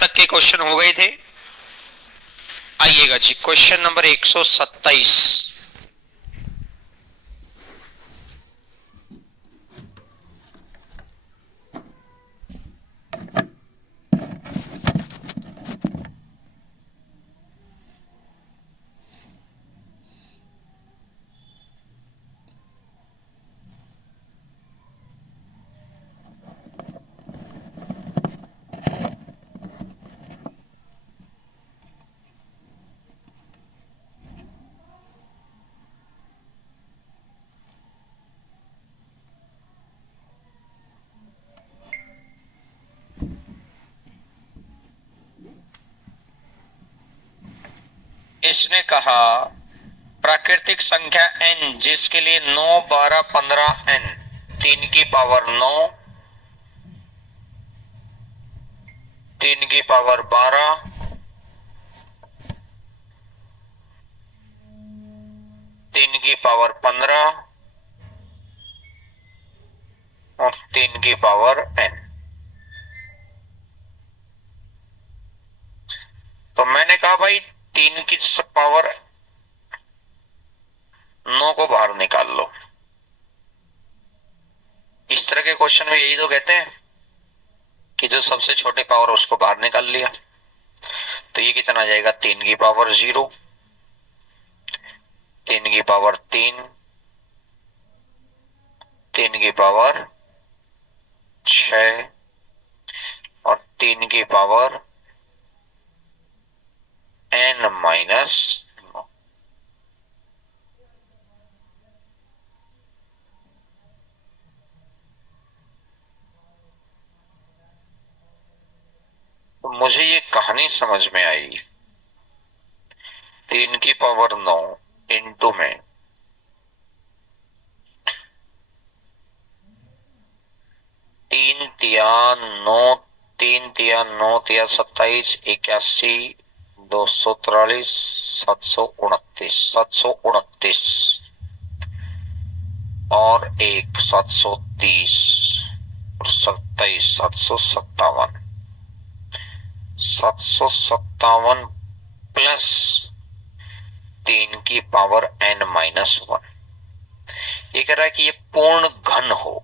तक के क्वेश्चन हो गए थे। आइएगा जी क्वेश्चन नंबर 127। इसने कहा प्राकृतिक संख्या n जिसके लिए 9, 12, 15 n 3 की पावर 9, 3 की पावर 12, 3 की पावर 15 और 3 की पावर n। तो मैंने कहा भाई 3 की पावर 9 को बाहर निकाल लो। इस तरह के क्वेश्चन में यही तो कहते हैं कि जो सबसे छोटे पावर उसको बाहर निकाल लिया। तो ये कितना आ जाएगा 3 की पावर 0, 3 की पावर 3, 3 की पावर 6 और 3 की पावर n-9। तो मुझे ये कहानी समझ में आई। 3 की पावर 9 इंटू में 3 तिया 9, 3 तिया 9 तिया 27, 81, 243, 729, 729 और 1 730 और 27 757, 757 प्लस 3 की पावर n-1। ये कह रहा है कि ये पूर्ण घन हो।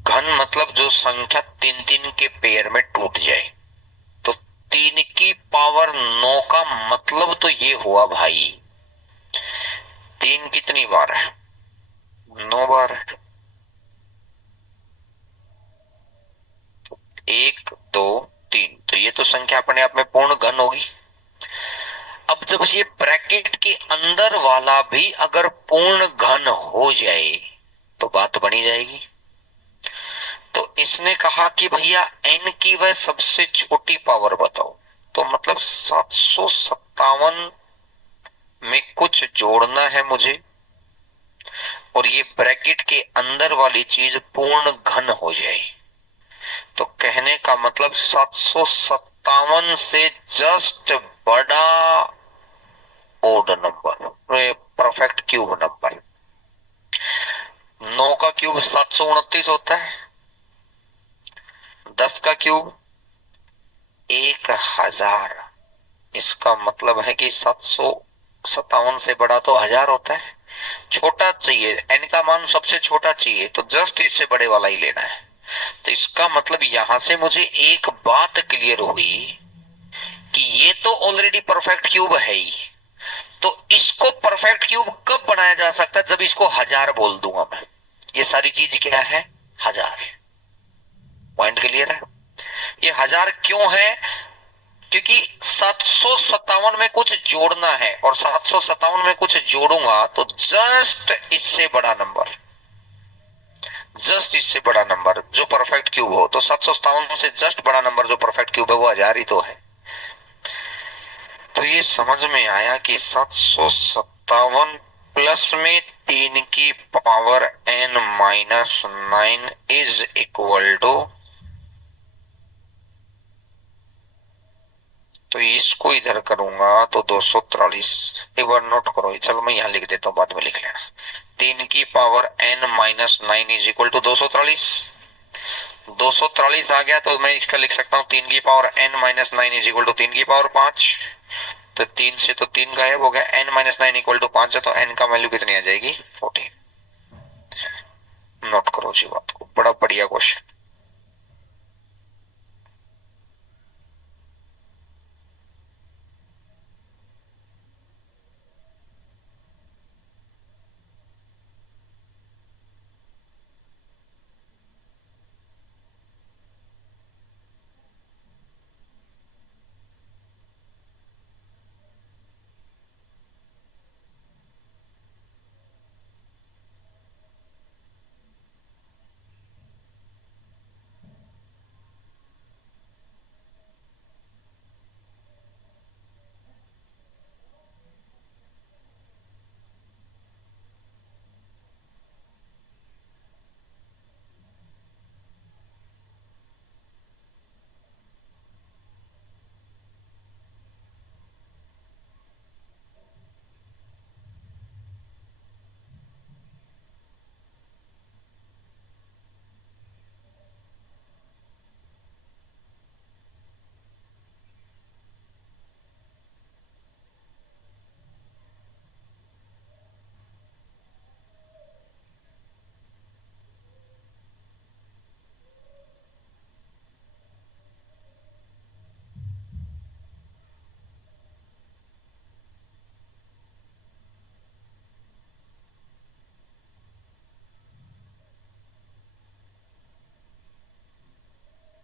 घन मतलब जो संख्या 3-3 के पेयर में टूट जाए। तो 3 की पावर 9 का मतलब तो ये हुआ भाई 3 कितनी बार है? 9 बार है। 1 2 3, तो ये तो संख्या अपने आप में पूर्ण घन होगी। अब जब ये ब्रैकेट के अंदर वाला भी अगर पूर्ण घन हो जाए तो बात बनी जाएगी। तो इसने कहा कि भैया n की वह सबसे छोटी पावर बताओ। तो मतलब 757 में कुछ जोड़ना है मुझे और ये ब्रैकेट के अंदर वाली चीज पूर्ण घन हो जाए। तो कहने का मतलब 757 से जस्ट बड़ा odd number, perfect cube number. 9 का क्यूब 729 होता है, 10 का क्यूब 1000। इसका मतलब है कि 757 से बड़ा तो 1000 होता है। छोटा चाहिए, n का मान सबसे छोटा चाहिए तो जस्ट इससे बड़े वाला ही लेना है। तो इसका मतलब यहां से मुझे एक बात क्लियर हुई कि ये तो ऑलरेडी परफेक्ट क्यूब है ही। तो इसको परफेक्ट क्यूब कब बनाया जा सकता है? जब इसको 1000 बोल दूंगा मैं। ये सारी चीज क्या है? 1000। पॉइंट क्लियर है? ये 1000 क्यों है? क्योंकि 757 में कुछ जोड़ना है और 757 में कुछ जोड़ूंगा तो जस्ट इससे बड़ा नंबर, जस्ट इससे बड़ा नंबर जो परफेक्ट क्यूब हो। तो 757 से जस्ट बड़ा नंबर जो परफेक्ट क्यूब है वो 1000 ही तो है। तो ये समझ में आया कि 757 प्लस में 3 की power n-9 is equal to, तो इसको इधर करूंगा तो 243। एक बार नोट करो, चलो मैं यहां लिख देता हूं, बाद में लिख लेना। 3 की power n-9 is equal to 243। 243 आ गया तो मैं इसका लिख सकता हूँ 3 की power n-9 is equal to 3 की पावर 5। तो 3 से तो 3 गायब हो गया, n-9 इक्वल टू 5 है तो n का वैल्यू कितनी आ जाएगी 14। नोट करो जी बात को, बड़ा बढ़िया क्वेश्चन।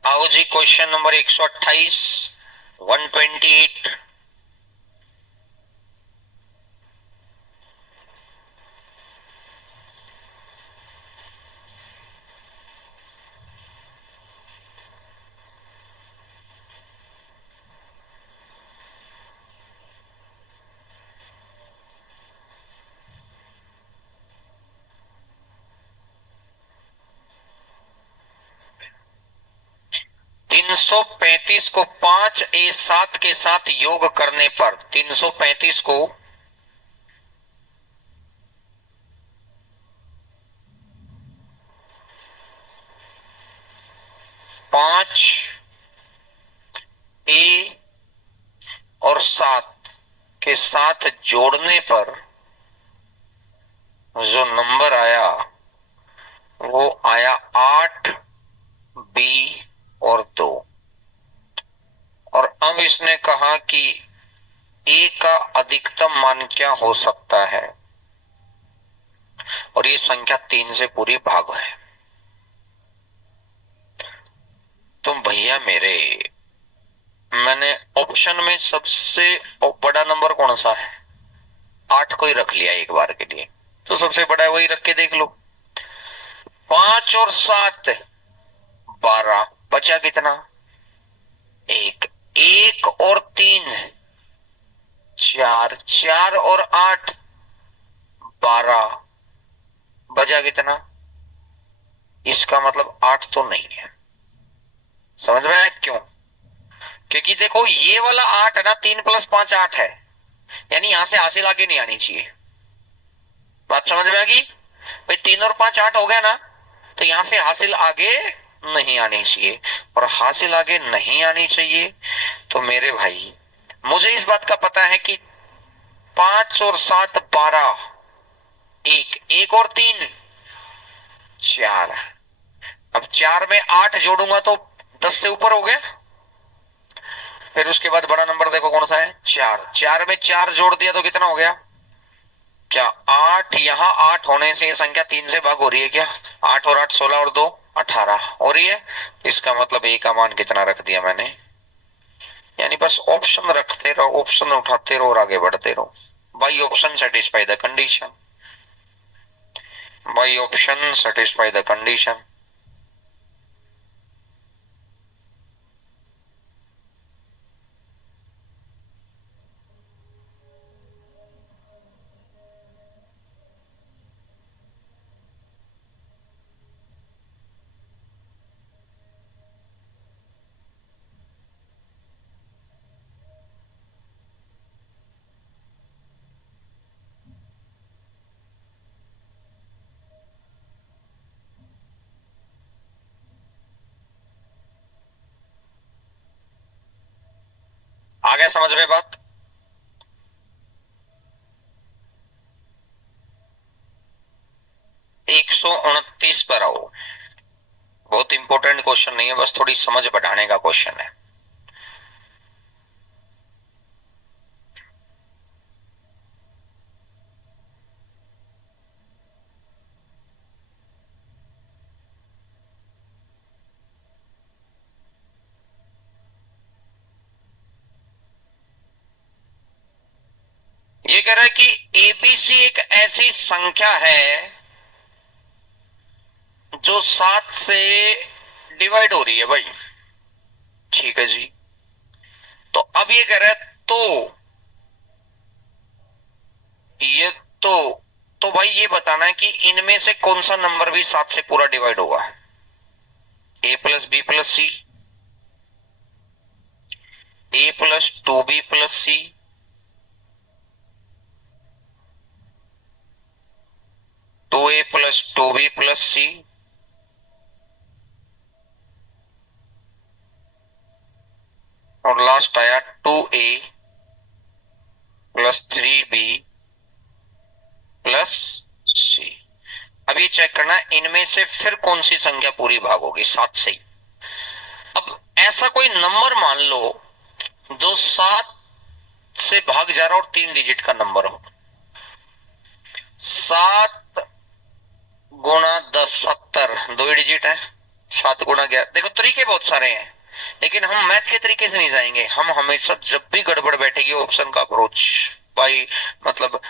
आओ जी क्वेश्चन नंबर 128, 128। 335 को 5a7 के साथ योग करने पर 335 को 5a और 7 के साथ जोड़ने पर जो नंबर आया वो आया 8b और 2। और अब इसने कहा कि ए का अधिकतम मान क्या हो सकता है, और ये संख्या 3 से पूरी भाग है। तो भैया मेरे, मैंने ऑप्शन में सबसे बड़ा नंबर कौन सा है, 8 को ही रख लिया एक बार के लिए, तो सबसे बड़ा है वही रख के देख लो। 5 और 7 12, बचा कितना, एक। 1 और 3 4, 4 और 8 12, बचा कितना, इसका मतलब 8 तो नहीं है। समझ में आया क्यों? क्योंकि देखो ये वाला 8 है ना, 3 + 5 8 है, यानी यहां से हासिल आगे नहीं आनी चाहिए। बात समझ में आ गई भाई, 3 और 5 8 हो गया ना, तो यहां से हासिल आगे नहीं आनी चाहिए, और हासिल आगे नहीं आनी चाहिए। तो मेरे भाई मुझे इस बात का पता है कि 5 और 7 12, 1 और 3 4। अब 4 में 8 जोड़ूंगा तो 10 से ऊपर हो गया। फिर उसके बाद बड़ा नंबर देखो कौन सा है, 4। 4 में 4 जोड़ दिया तो कितना हो गया, क्या 8। यहां 8 होने से ये संख्या 3 से भाग हो रही है क्या, 8 और 8 16 और 2 18 हो रही है। इसका मतलब ए का मान कितना रख दिया मैंने, यानी बस ऑप्शन रखते रहो, ऑप्शन उठाते रहो और आगे बढ़ते रहो। By option satisfy the condition, by option satisfy the condition. समझ में बात? एक सौ उनतीस पर आओ। बहुत इंपॉर्टेंट क्वेश्चन नहीं है, बस थोड़ी समझ बढ़ाने का क्वेश्चन है। ये कह रहा है कि एबीसी एक ऐसी संख्या है जो 7 से डिवाइड हो रही है भाई। ठीक है जी। तो अब ये कह रहा है ये तो तो भाई ये बताना है कि इनमें से कौन सा नंबर भी 7 से पूरा डिवाइड होगा। A plus B plus C, A plus two B plus C, two A plus two B plus C, और लास्ट आया two A plus three B plus C. अब ये चेक करना है इनमें से फिर कौन सी संख्या पूरी भाग होगी 7 से। अब ऐसा कोई नंबर मान लो जो 7 से भाग जा रहा और 3 डिजिट का नंबर हो। 7 गुणा 10 70, 2 डिजिट है। 7 गुणा 11, देखो तरीके बहुत सारे हैं, लेकिन हम मैथ के तरीके से नहीं जाएंगे। हम हमेशा जब भी गड़बड़ बैठेगी ऑप्शन का अप्रोच बाई मतलब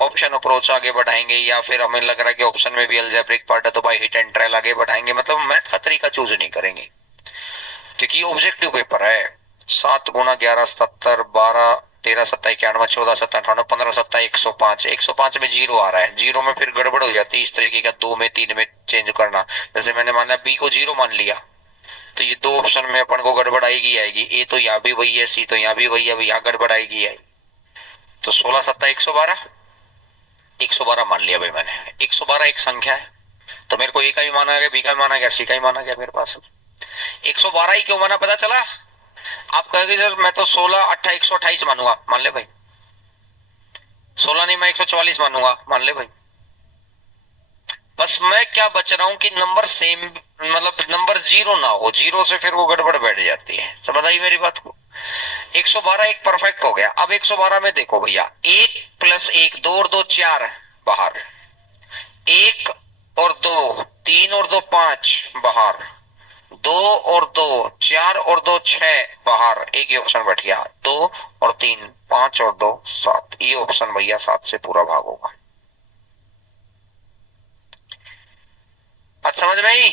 ऑप्शन अप्रोच आगे बढ़ाएंगे, या फिर हमें लग रहा है कि ऑप्शन में भी अलजेब्रिक पार्ट है तो बाई हिट एंड ट्रायल आगे बढ़ाएंगे। मतलब मैथ का तरीका चूज नहीं करेंगे क्योंकि ऑब्जेक्टिव पेपर है। 7 गुणा 11 70, 12 13 सत्ता 91, 14 सत्ता 98, 15 सत्ता 105। 105 में जीरो आ रहा है, जीरो में फिर गड़बड़ हो जाती है इस तरीके का, 2 में 3 में चेंज करना। जैसे मैंने माना बी को जीरो मान लिया तो ये दो ऑप्शन में अपन को गड़बड़ आएगी आएगी। ए तो यहाँ भी वही है, सी तो यहाँ भी वही है, यहाँ गड़बड़ आएगी आएगी। तो 16 सत्ता 112, 112 मान लिया भाई मैंने। 112 एक संख्या है तो मेरे को ए का भी माना गया, बी का भी माना गया, सी का भी माना गया मेरे पास। 112 ही क्यों माना पता चला? आप कहेंगे सर मैं तो 16 अट्ठा 128 मानूंगा, मान ले भाई। 16 नहीं, मैं 144 मानूंगा, मान ले भाई। बस मैं क्या बच रहा हूं कि नंबर सेम, मतलब नंबर जीरो ना हो, जीरो से फिर वो गड़बड़ बैठ जाती है। समझ आई मेरी बात को? 112 एक परफेक्ट हो गया। अब 112 में देखो भैया, 1 + 1 2 और 2 4 बाहर, 1 और 2 3 और 2 5 बाहर, 2 और 2 4 और 2 6 बाहर, एक ही ऑप्शन बैठ गया। 2 और 3 5 और 2 7, ये ऑप्शन भैया 7 से पूरा भाग होगा। अच्छा समझ में आई?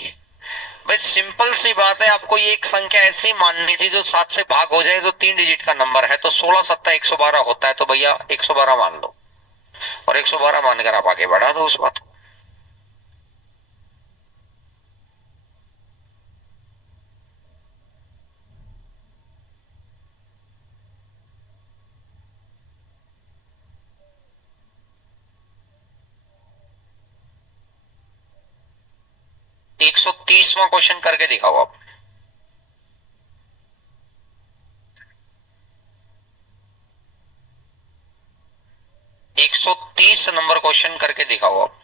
भाई सिंपल सी बात है, आपको ये एक संख्या ऐसी माननी थी जो 7 से भाग हो जाए, तो 3 डिजिट का नंबर है। तो 16 सत्ता 112 होता है, तो भैया 112 मान लो और 112 मानकर आप आगे बढ़ा दो उस बात को। 130वां क्वेश्चन करके दिखाओ आप। 130 नंबर क्वेश्चन करके दिखाओ आप।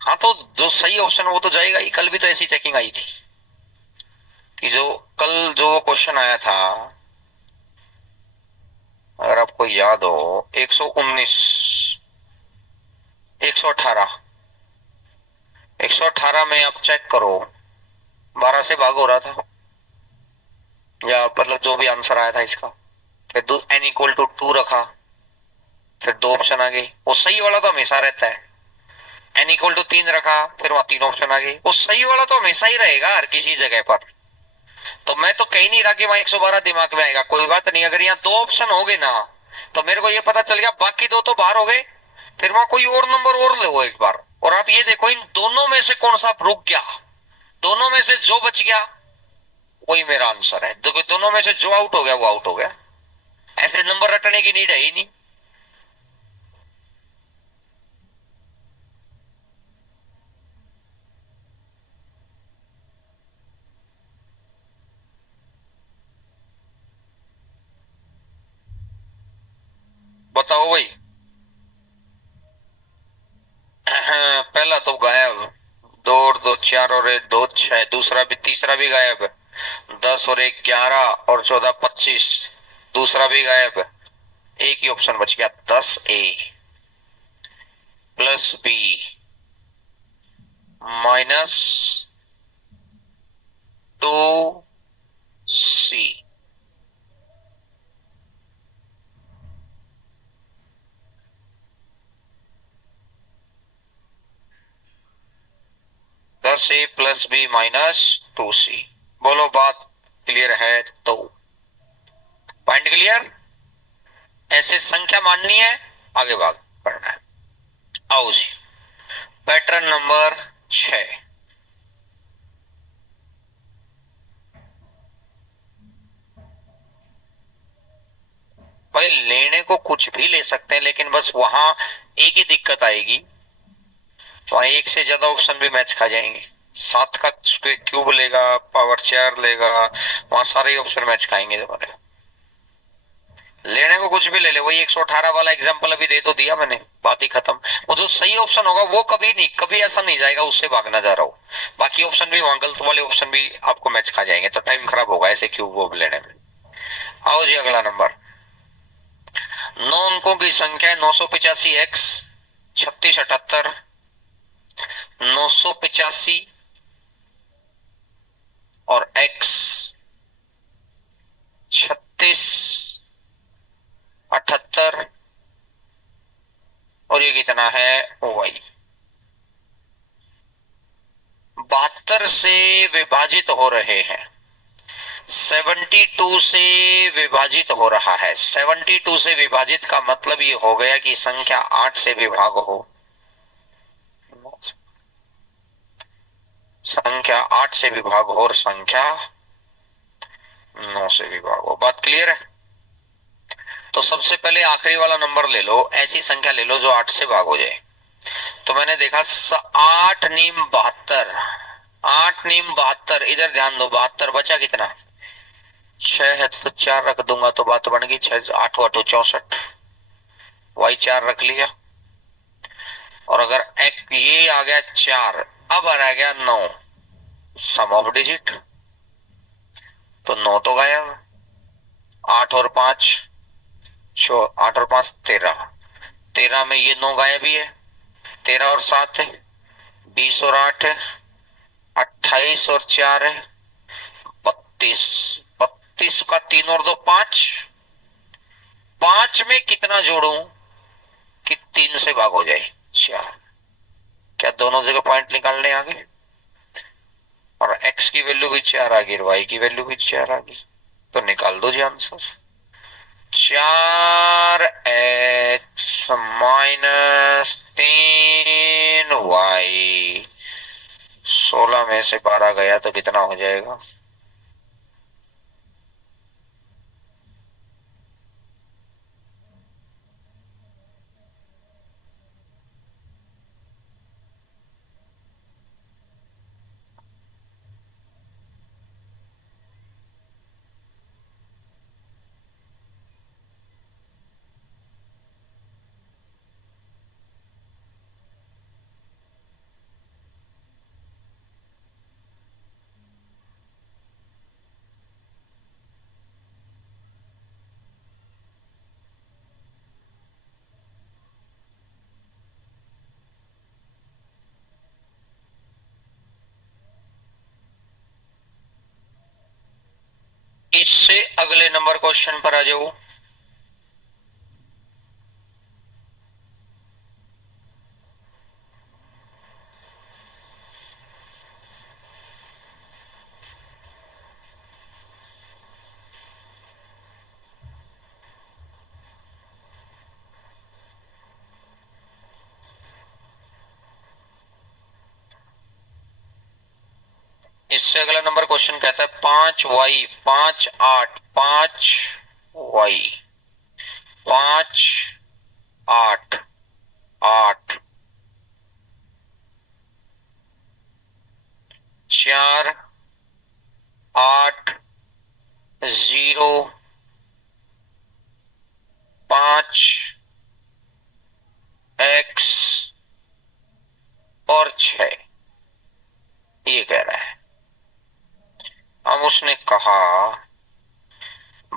हाँ तो जो सही ऑप्शन है वो तो जाएगा ही। कल भी तो ऐसी चेकिंग आई थी कि जो कल जो क्वेश्चन आया था, अगर आपको याद हो, 119, 118, 118 में आप चेक करो 12 से भाग हो रहा था, या मतलब जो भी आंसर आया था इसका। फिर एन इक्वल टू 2 रखा, फिर दो ऑप्शन आ गई। वो सही वाला तो हमेशा रहता है। एन इक्वल टू 3 रखा, फिर वहां 3 ऑप्शन आ गई। वो सही वाला तो हमेशा ही रहेगा हर किसी जगह पर। तो मैं तो कहीं नहीं रहा कि वहां 112 दिमाग में आएगा, कोई बात नहीं। अगर यहाँ दो ऑप्शन हो गए ना, तो मेरे को ये पता चल गया बाकी दो तो बाहर हो गए, फिर वहां कोई और नंबर और ले एक बार। और आप ये देखो इन दोनों में से कौन सा रुक गया, दोनों में से जो बच गया वही मेरा आंसर है। दोनों में से जो आउट हो गया वो आउट हो गया। ऐसे नंबर रटने की नीड है ही नहीं। बताओ भाई। पहला तो गायब, दो और दो चार और एक दो छह, दूसरा भी तीसरा भी गायब, 10 और एक 11 और 14 25, दूसरा भी गायब, एक ही ऑप्शन बच गया 10A plus B minus 2C। 10A plus B minus 2C। बोलो बात क्लियर है तो? Point clear? ऐसे संख्या माननी है, आगे भाग पढ़ना है। आओ जी, पैटर्न नंबर 6। भाई लेने को कुछ भी ले सकते हैं, लेकिन बस वहां एक ही दिक्कत आएगी, वहां एक से ज्यादा ऑप्शन भी मैच खा जाएंगे। 7 का क्यूब लेगा, पावर 4 लेगा, वहां सारे ऑप्शन मैच खाएंगे तुम्हारे। लेने को कुछ भी ले ले, वही 118 वाला एग्जांपल अभी दे तो दिया मैंने, बात ही खत्म। वो जो सही ऑप्शन होगा वो कभी नहीं, कभी ऐसा नहीं जाएगा उससे भागना जा रहा हो, बाकी ऑप्शन भी वहां गलत वाले ऑप्शन भी आपको मैच खा जाएंगे, तो टाइम खराब होगा ऐसे क्यूब वो लेने में। आओ जी अगला नंबर। 9 अंकों की संख्या 985x 3678, 985 और x 3678, और ये कितना है y। 72 से विभाजित हो रहे हैं, 72 से विभाजित हो रहा है। 72 से विभाजित का मतलब ये हो गया कि संख्या 8 से विभाग हो, संख्या 8 से विभाग हो और संख्या 9 से विभाग हो। बात क्लियर है? तो सबसे पहले आखिरी वाला नंबर ले लो, ऐसी संख्या ले लो जो 8 से भाग हो जाए। तो मैंने देखा 8 नीम 72, 8 नीम 72, इधर ध्यान दो, 72 बचा कितना, 6 है तो 4 रख दूंगा तो बात बन गई, 6 8 8 64, वाई 4 रख लिया। और अगर एक ये आ गया 4, अब आ गया 9, सम ऑफ डिजिट, तो 9 तो गायब, 8 और 5 8 और 5 13, 13 में ये 9 गायब ही है, 13 और 7 है, 20 और 8 है, 28 और 4 है, 32, 32 का 3 और 2 5, 5 में कितना जोड़ू कि 3 से भाग हो जाए, 4। क्या दोनों जगह पॉइंट निकालने आ गए? और x की वैल्यू भी 4 आ गई और y की वैल्यू भी 4 आ गई, तो निकाल दो जी आंसर। 4x माइनस 3y, 16 में से 12 गया तो कितना हो जाएगा? इससे अगले नंबर क्वेश्चन पर आ जाओ। इससे अगला नंबर क्वेश्चन कहता है 5y 5 8 5y 5 8 8 4 8 0 5 कहा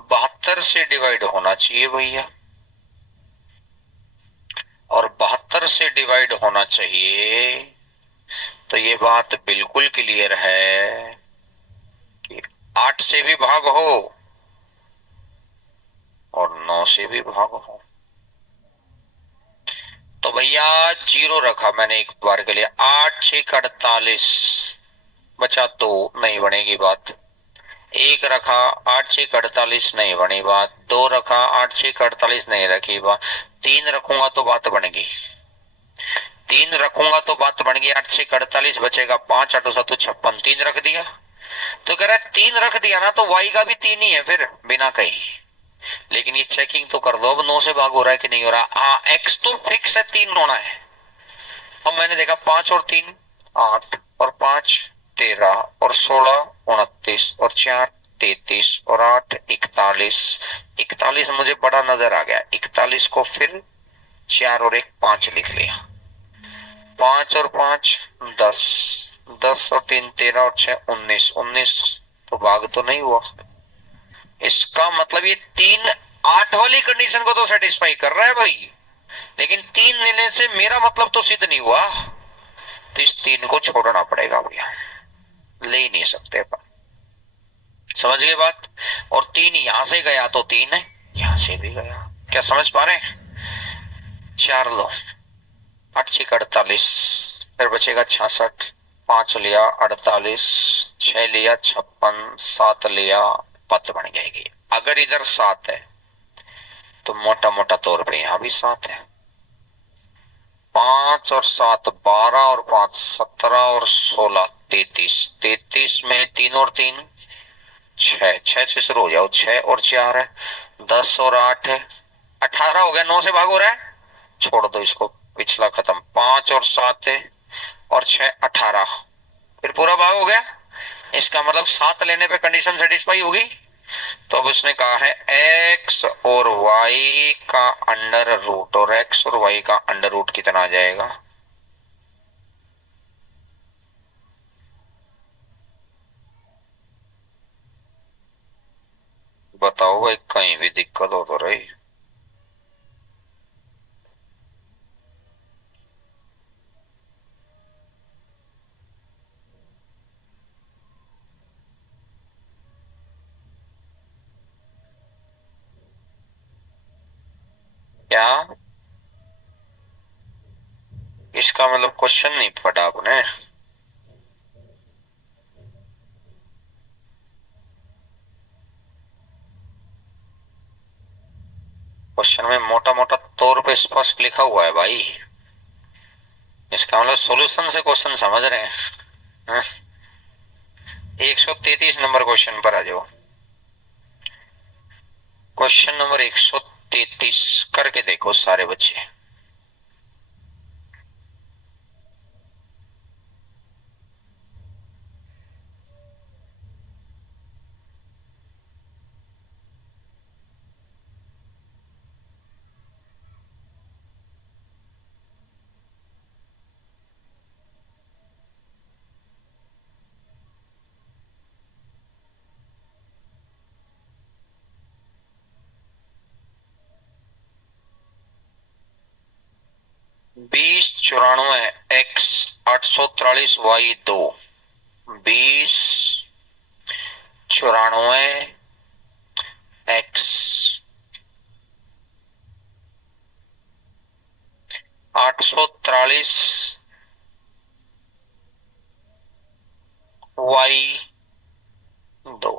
72 से डिवाइड होना चाहिए भैया, और 72 से डिवाइड होना चाहिए, तो ये बात बिल्कुल क्लियर है कि 8 से भी भाग हो और 9 से भी भाग हो। तो भैया 0 रखा मैंने एक बार के लिए, 8 6 48 बचा 2, नहीं बनेगी बात। 1 रखा 8 6 48 नहीं बनी बात। 2 रखा 8 6 48 नहीं रखी बात। 3 रखूंगा तो बात बनेगी। 3 रखूंगा तो बात बन गई। 8 6 48 बचेगा 5 8 7 56, 3 रख दिया। तो कह रहा है 3 रख दिया ना तो वाई का भी 3 ही है फिर बिना कही। लेकिन ये चेकिंग तो कर दो अब 9 से भाग हो रहा है कि नहीं हो रहा। हाँ एक्स तो फिक्स है 3 होना है। अब मैंने देखा 5 और 3 8 और 5 13 और 16 29 और 4 33 और 8 41। 41 मुझे बड़ा नजर आ गया। 41 को फिर 4 और 1 5 लिख लिया। 5 और 5 10, 10 और 3 13 और 6 19, 19 तो भाग तो नहीं हुआ। इसका मतलब ये 3 8 वाली कंडीशन को तो सेटिस्फाई कर रहा है भाई, लेकिन 3 लेने से मेरा मतलब तो सिद्ध नहीं हुआ। तो इस 3 को छोड़ना पड़ेगा भैया, ले ही नहीं सकते अपन। समझ गए बात। और 3 यहां से गया तो 3 है यहां से भी गया। क्या समझ पा रहे हैं? 4 लो 8 6 48, फिर बचेगा 66। 5 लिया 48, 6 लिया 56, 7 लिया, पद बन जाएगी। अगर इधर 7 है तो मोटा मोटा तौर पे यहां भी 7 है। 5 और 7 12 और 5 17 और 16 33, 33 में 3 और 3 6, 6 से शुरू हो जाओ, 6 और 4 है 10 और 8 है 18 हो गया। 9 से भाग हो रहा है, छोड़ दो इसको, पिछला खत्म। 5 और 7 है और 6 18, फिर पूरा भाग हो गया। इसका मतलब 7 लेने पे कंडीशन सेटिस्फाई होगी। तो अब उसने कहा है एक्स और वाई का अंडर रूट, और एक्स और वाई का अंडर रूट कितना आ जाएगा? बताओ भाई, कहीं भी दिक्कत हो तो रही। क्या इसका मतलब क्वेश्चन नहीं पढ़ा आपने? क्वेश्चन में मोटा मोटा तौर पे स्पष्ट लिखा हुआ है भाई। इसका मतलब सॉल्यूशन से क्वेश्चन समझ रहे हैं? 133 नंबर क्वेश्चन पर आ जाओ। क्वेश्चन नंबर 133 करके देखो सारे बच्चे। 20 94 एक्स 843 वाई 2। 20 94 x 843 Y 2।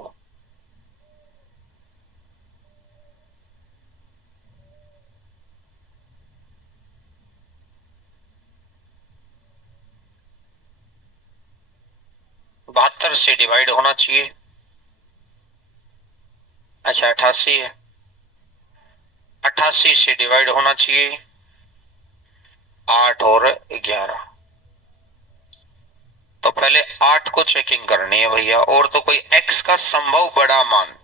72 से डिवाइड होना चाहिए। अच्छा 88 है, 88 से डिवाइड होना चाहिए 8 और 11। तो पहले 8 को चेकिंग करनी है भैया, और तो कोई x का संभव बड़ा मान,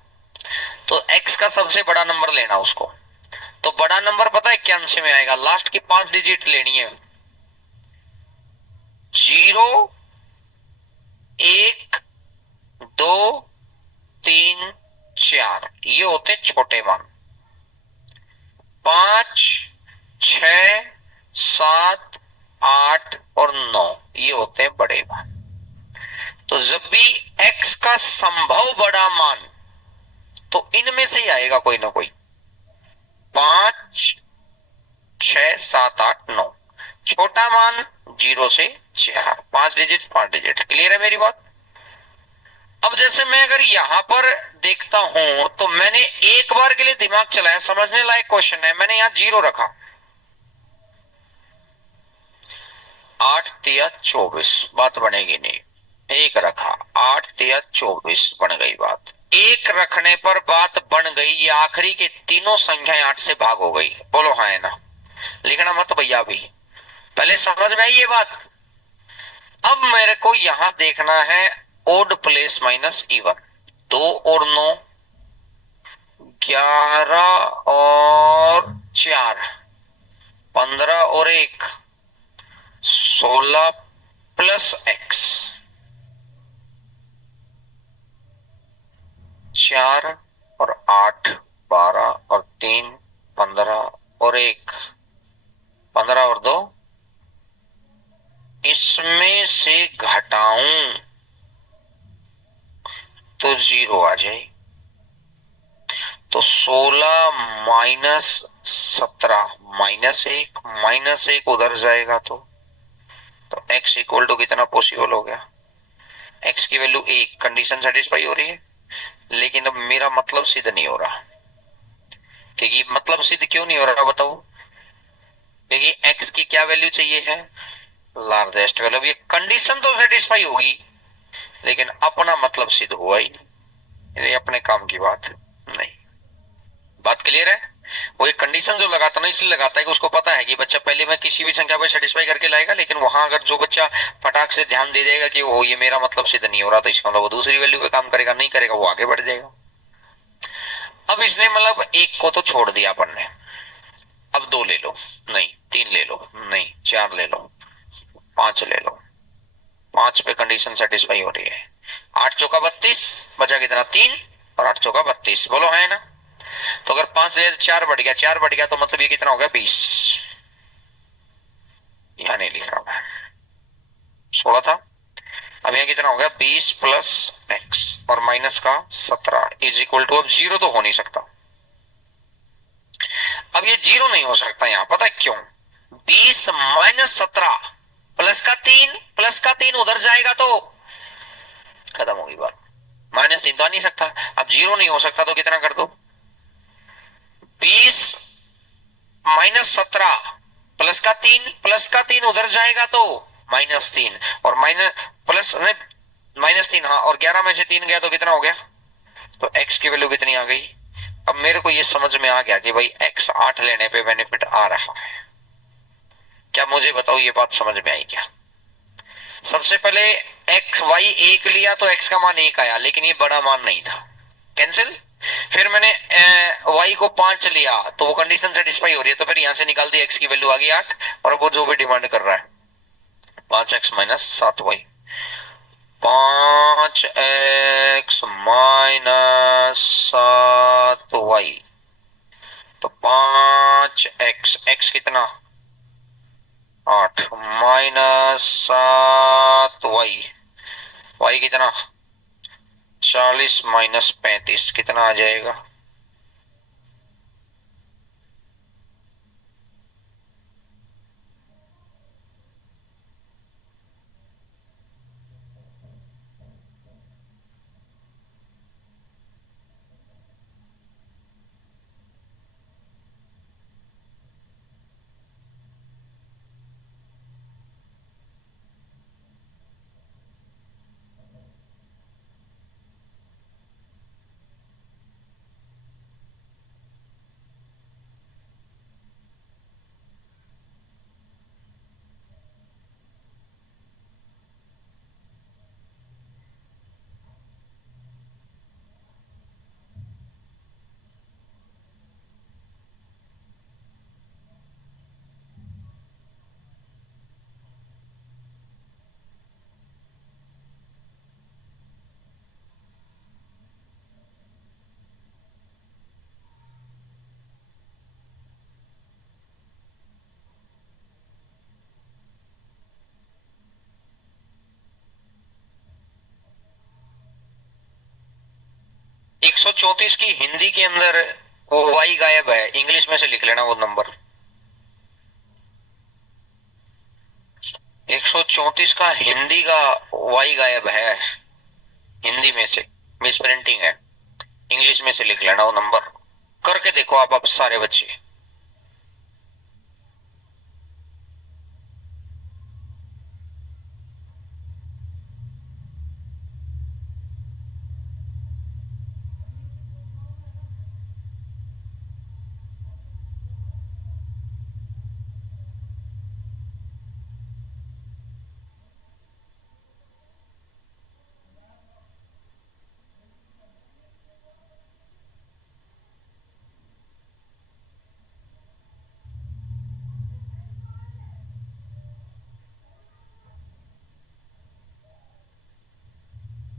तो x का सबसे बड़ा नंबर लेना उसको। तो बड़ा नंबर पता है क्या अंश में आएगा? लास्ट की 5 डिजिट लेनी है। 0 1 2 होते छोटे मान, 5, 6, 7, 8 और 9 ये होते हैं बड़े मान। तो जब भी x का संभव बड़ा मान, तो इनमें से ही आएगा कोई ना कोई, 5, 6, 7, 8, 9। छोटा मान 0 से 4, 5 डिजिट 5 डिजिट। क्लियर है मेरी बात? अब जैसे मैं अगर यहां पर देखता हूं तो मैंने एक बार के लिए दिमाग चलाया, समझने लायक क्वेश्चन है, मैंने यहां 0 रखा, 8 तिया 24 बात बनेगी नहीं, एक रखा, 8 तिया 24 बन गई बात, एक रखने पर बात बन गई, ये आखिरी के तीनों संख्याएं 8 से भाग हो गई। बोलो हाँ है ना? लिखना मत भैया, अभी पहले समझ में आई ये बात। अब मेरे को यहां देखना है ओड प्लेस माइनस इवन, 2 और 9, 11 और 4, 15 और 1, 16 प्लस x, 4 और 8, 12 और 3, 15 और 1, 15 और 2, इसमें से घटाऊं तो 0 आ जाए। तो 16 माइनस 17 -1, -1 उधर जाएगा तो x इक्वल टू कितना पॉसिबल हो गया? x की वैल्यू 1, कंडीशन सेटिस्फाई हो रही है, लेकिन अब मेरा मतलब सिद्ध नहीं हो रहा। क्योंकि मतलब सिद्ध क्यों नहीं हो रहा बताओ? क्योंकि x की क्या वैल्यू चाहिए है? Largest value. ये कंडीशन तो सेटिस्फाई होगी, लेकिन अपना मतलब सिद्ध हुआ ही नहीं, ये अपने काम की बात नहीं। बात क्लियर है? वो एक कंडीशन जो लगाता ना, इसलिए लगाता है कि उसको पता है कि बच्चा पहले में किसी भी संख्या को सेटिस्फाई करके लाएगा, लेकिन वहां अगर जो बच्चा फटाक से ध्यान दे देगा कि वो ये मेरा मतलब सिद्ध नहीं हो रहा, तो इसका मतलब वो दूसरी वैल्यू पे काम करेगा, नहीं करेगा वो आगे बढ़ जाएगा। अब इसने मतलब एक को तो छोड़ दिया अपन ने, अब 2 ले लो, नहीं 3 ले लो, नहीं 4 ले लो, 5 ले लो, 5 पे कंडीशन सेटिस्फाई हो रही है। 8 चौका 32, बचा कितना 3, और 8 चौका 32, बोलो है ना? तो अगर 5 ले तो 4 बढ़ गया, 4 बढ़ गया तो मतलब ये कितना हो गया 20, यहां नहीं लिख रहा मैं, 16 था, अब यहां कितना हो गया 20 प्लस एक्स और माइनस का 17 इज इक्वल टू, अब 0 तो हो नहीं सकता। अब ये 0 नहीं हो सकता यहां, पता है क्यों? 20 माइनस 17 प्लस का 3 उधर जाएगा तो खत्म होगी बात, -3 तो आ नहीं सकता। अब 0 नहीं हो सकता तो कितना कर दो, 20 -17 प्लस का 3 उधर जाएगा तो -3, और माइनस प्लस -3, हाँ, और 11 में से 3 गया तो कितना हो गया? तो x की वैल्यू कितनी आ गई? अब मेरे को ये समझ में आ गया कि भाई x 8 लेने पे बेनिफिट आ रहा है। क्या मुझे बताओ ये बात समझ में आई क्या? सबसे पहले x y 1 लिया तो x का मान 1 आया, लेकिन ये बड़ा मान नहीं था, कैंसिल। फिर मैंने y को 5 लिया तो वो कंडीशन सेटिस्फाई हो रही है, तो फिर यहां से निकाल दी, x की वैल्यू आ गई 8, और अब वो जो भी डिमांड कर रहा है 5x minus 7y, 5x minus 7y, तो 5x, x कितना 8 माइनस 7y, y कितना 40 माइनस 35 कितना आ जाएगा? 134 की हिंदी के अंदर वो वाई गायब है, इंग्लिश में से लिख लेना वो नंबर। 134 का हिंदी का वाई गायब है, हिंदी में से मिस प्रिंटिंग है, इंग्लिश में से लिख लेना वो नंबर। करके देखो आप सारे बच्चे।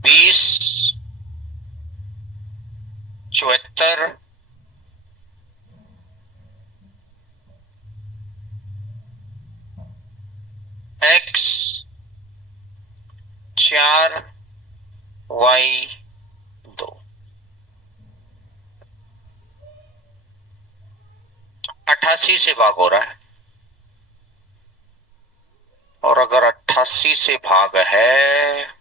बीस, 74, एक्स, 4, वाई 2। 88 से भाग हो रहा है, और अगर 88 से भाग है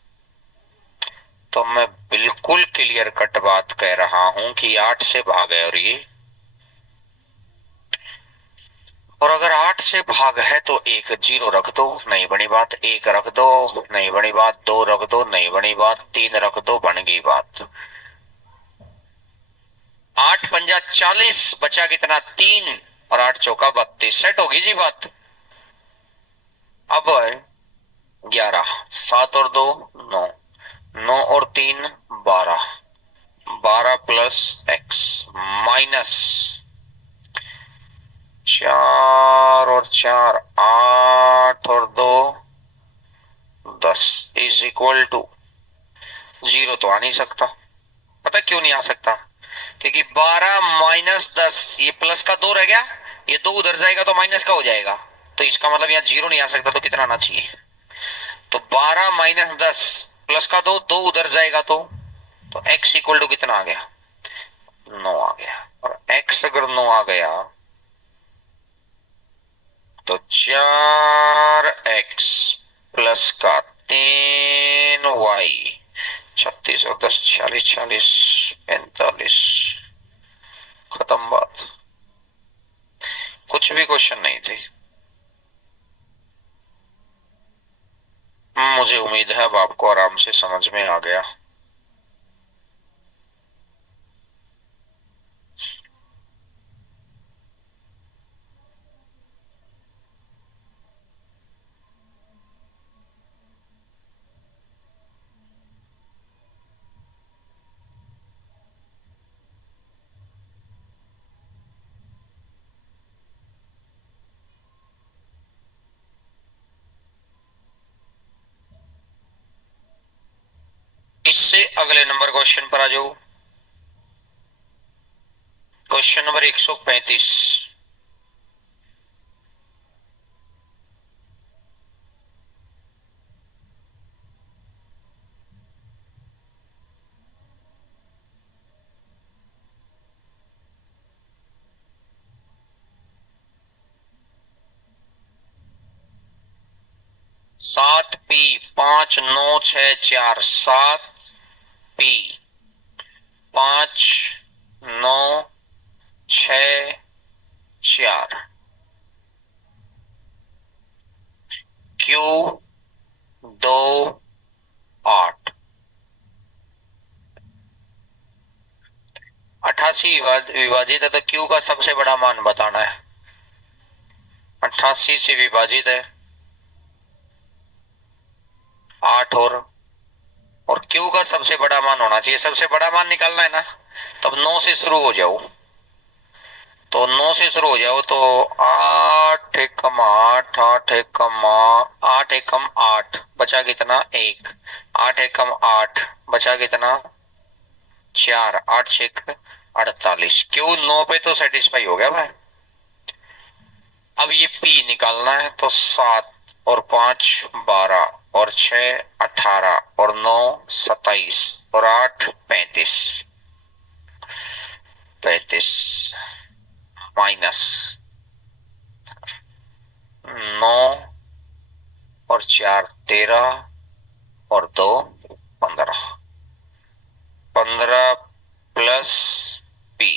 तो मैं बिल्कुल क्लियर कट बात कह रहा हूं कि 8 से भाग है, और अगर 8 से भाग है तो एक जीरो रख दो, नहीं बनी बात, एक रख दो, नहीं बनी बात, दो रख दो, नहीं बनी बात, तीन रख दो, बन गई बात। 8 पंजा 40, बचा कितना, 3, और 8 चौका 32, सेट होगी जी बात। अब है 11, 7 और 2 9, 9 और 3 12, 12 प्लस एक्स माइनस 4 और 4 8 और 2 10 इज इक्वल टू जीरो। तो आ नहीं सकता, पता क्यों नहीं आ सकता, क्योंकि 12 माइनस 10, ये प्लस का 2 रह गया, ये 2 उधर जाएगा तो माइनस का हो जाएगा, तो इसका मतलब यहाँ जीरो नहीं आ सकता। तो कितना आना चाहिए, तो 12 माइनस 10 प्लस का 2, 2 उधर जाएगा तो x इक्वल टू कितना आ गया, 9 आ गया। और x अगर 9 आ गया तो 4x प्लस का 3y, 36 और 10 40, 40 45, खत्म बात। कुछ भी क्वेश्चन नहीं थे। मुझे उम्मीद है अब आपको आराम से समझ में आ गया। इससे अगले नंबर क्वेश्चन पर आ जाओ। Question number 135। 7p 5 9 6 4, 7p 5 9 6 4, q 2 8। 88 विभाजित है तो q का सबसे बड़ा मान बताना है। 88 से विभाजित है 8, और q का सबसे बड़ा मान होना चाहिए, सबसे बड़ा मान निकालना है ना, तब 9 से शुरू हो जाओ। तो 9 से शुरू हो जाओ तो 8 एकम 8, 8 एकम 8 एकम 8, बचा कितना, 1, 8 एकम 8, बचा कितना, 4, 8 छेक 48। क्यों 9 पे तो सेटिस्फाई हो गया भाई। अब ये p निकालना है तो 7 और 5 12 और 6 18 और 9 27 और 8 35। 35 माइनस 9 और 4 13 और 2 15 15 plus P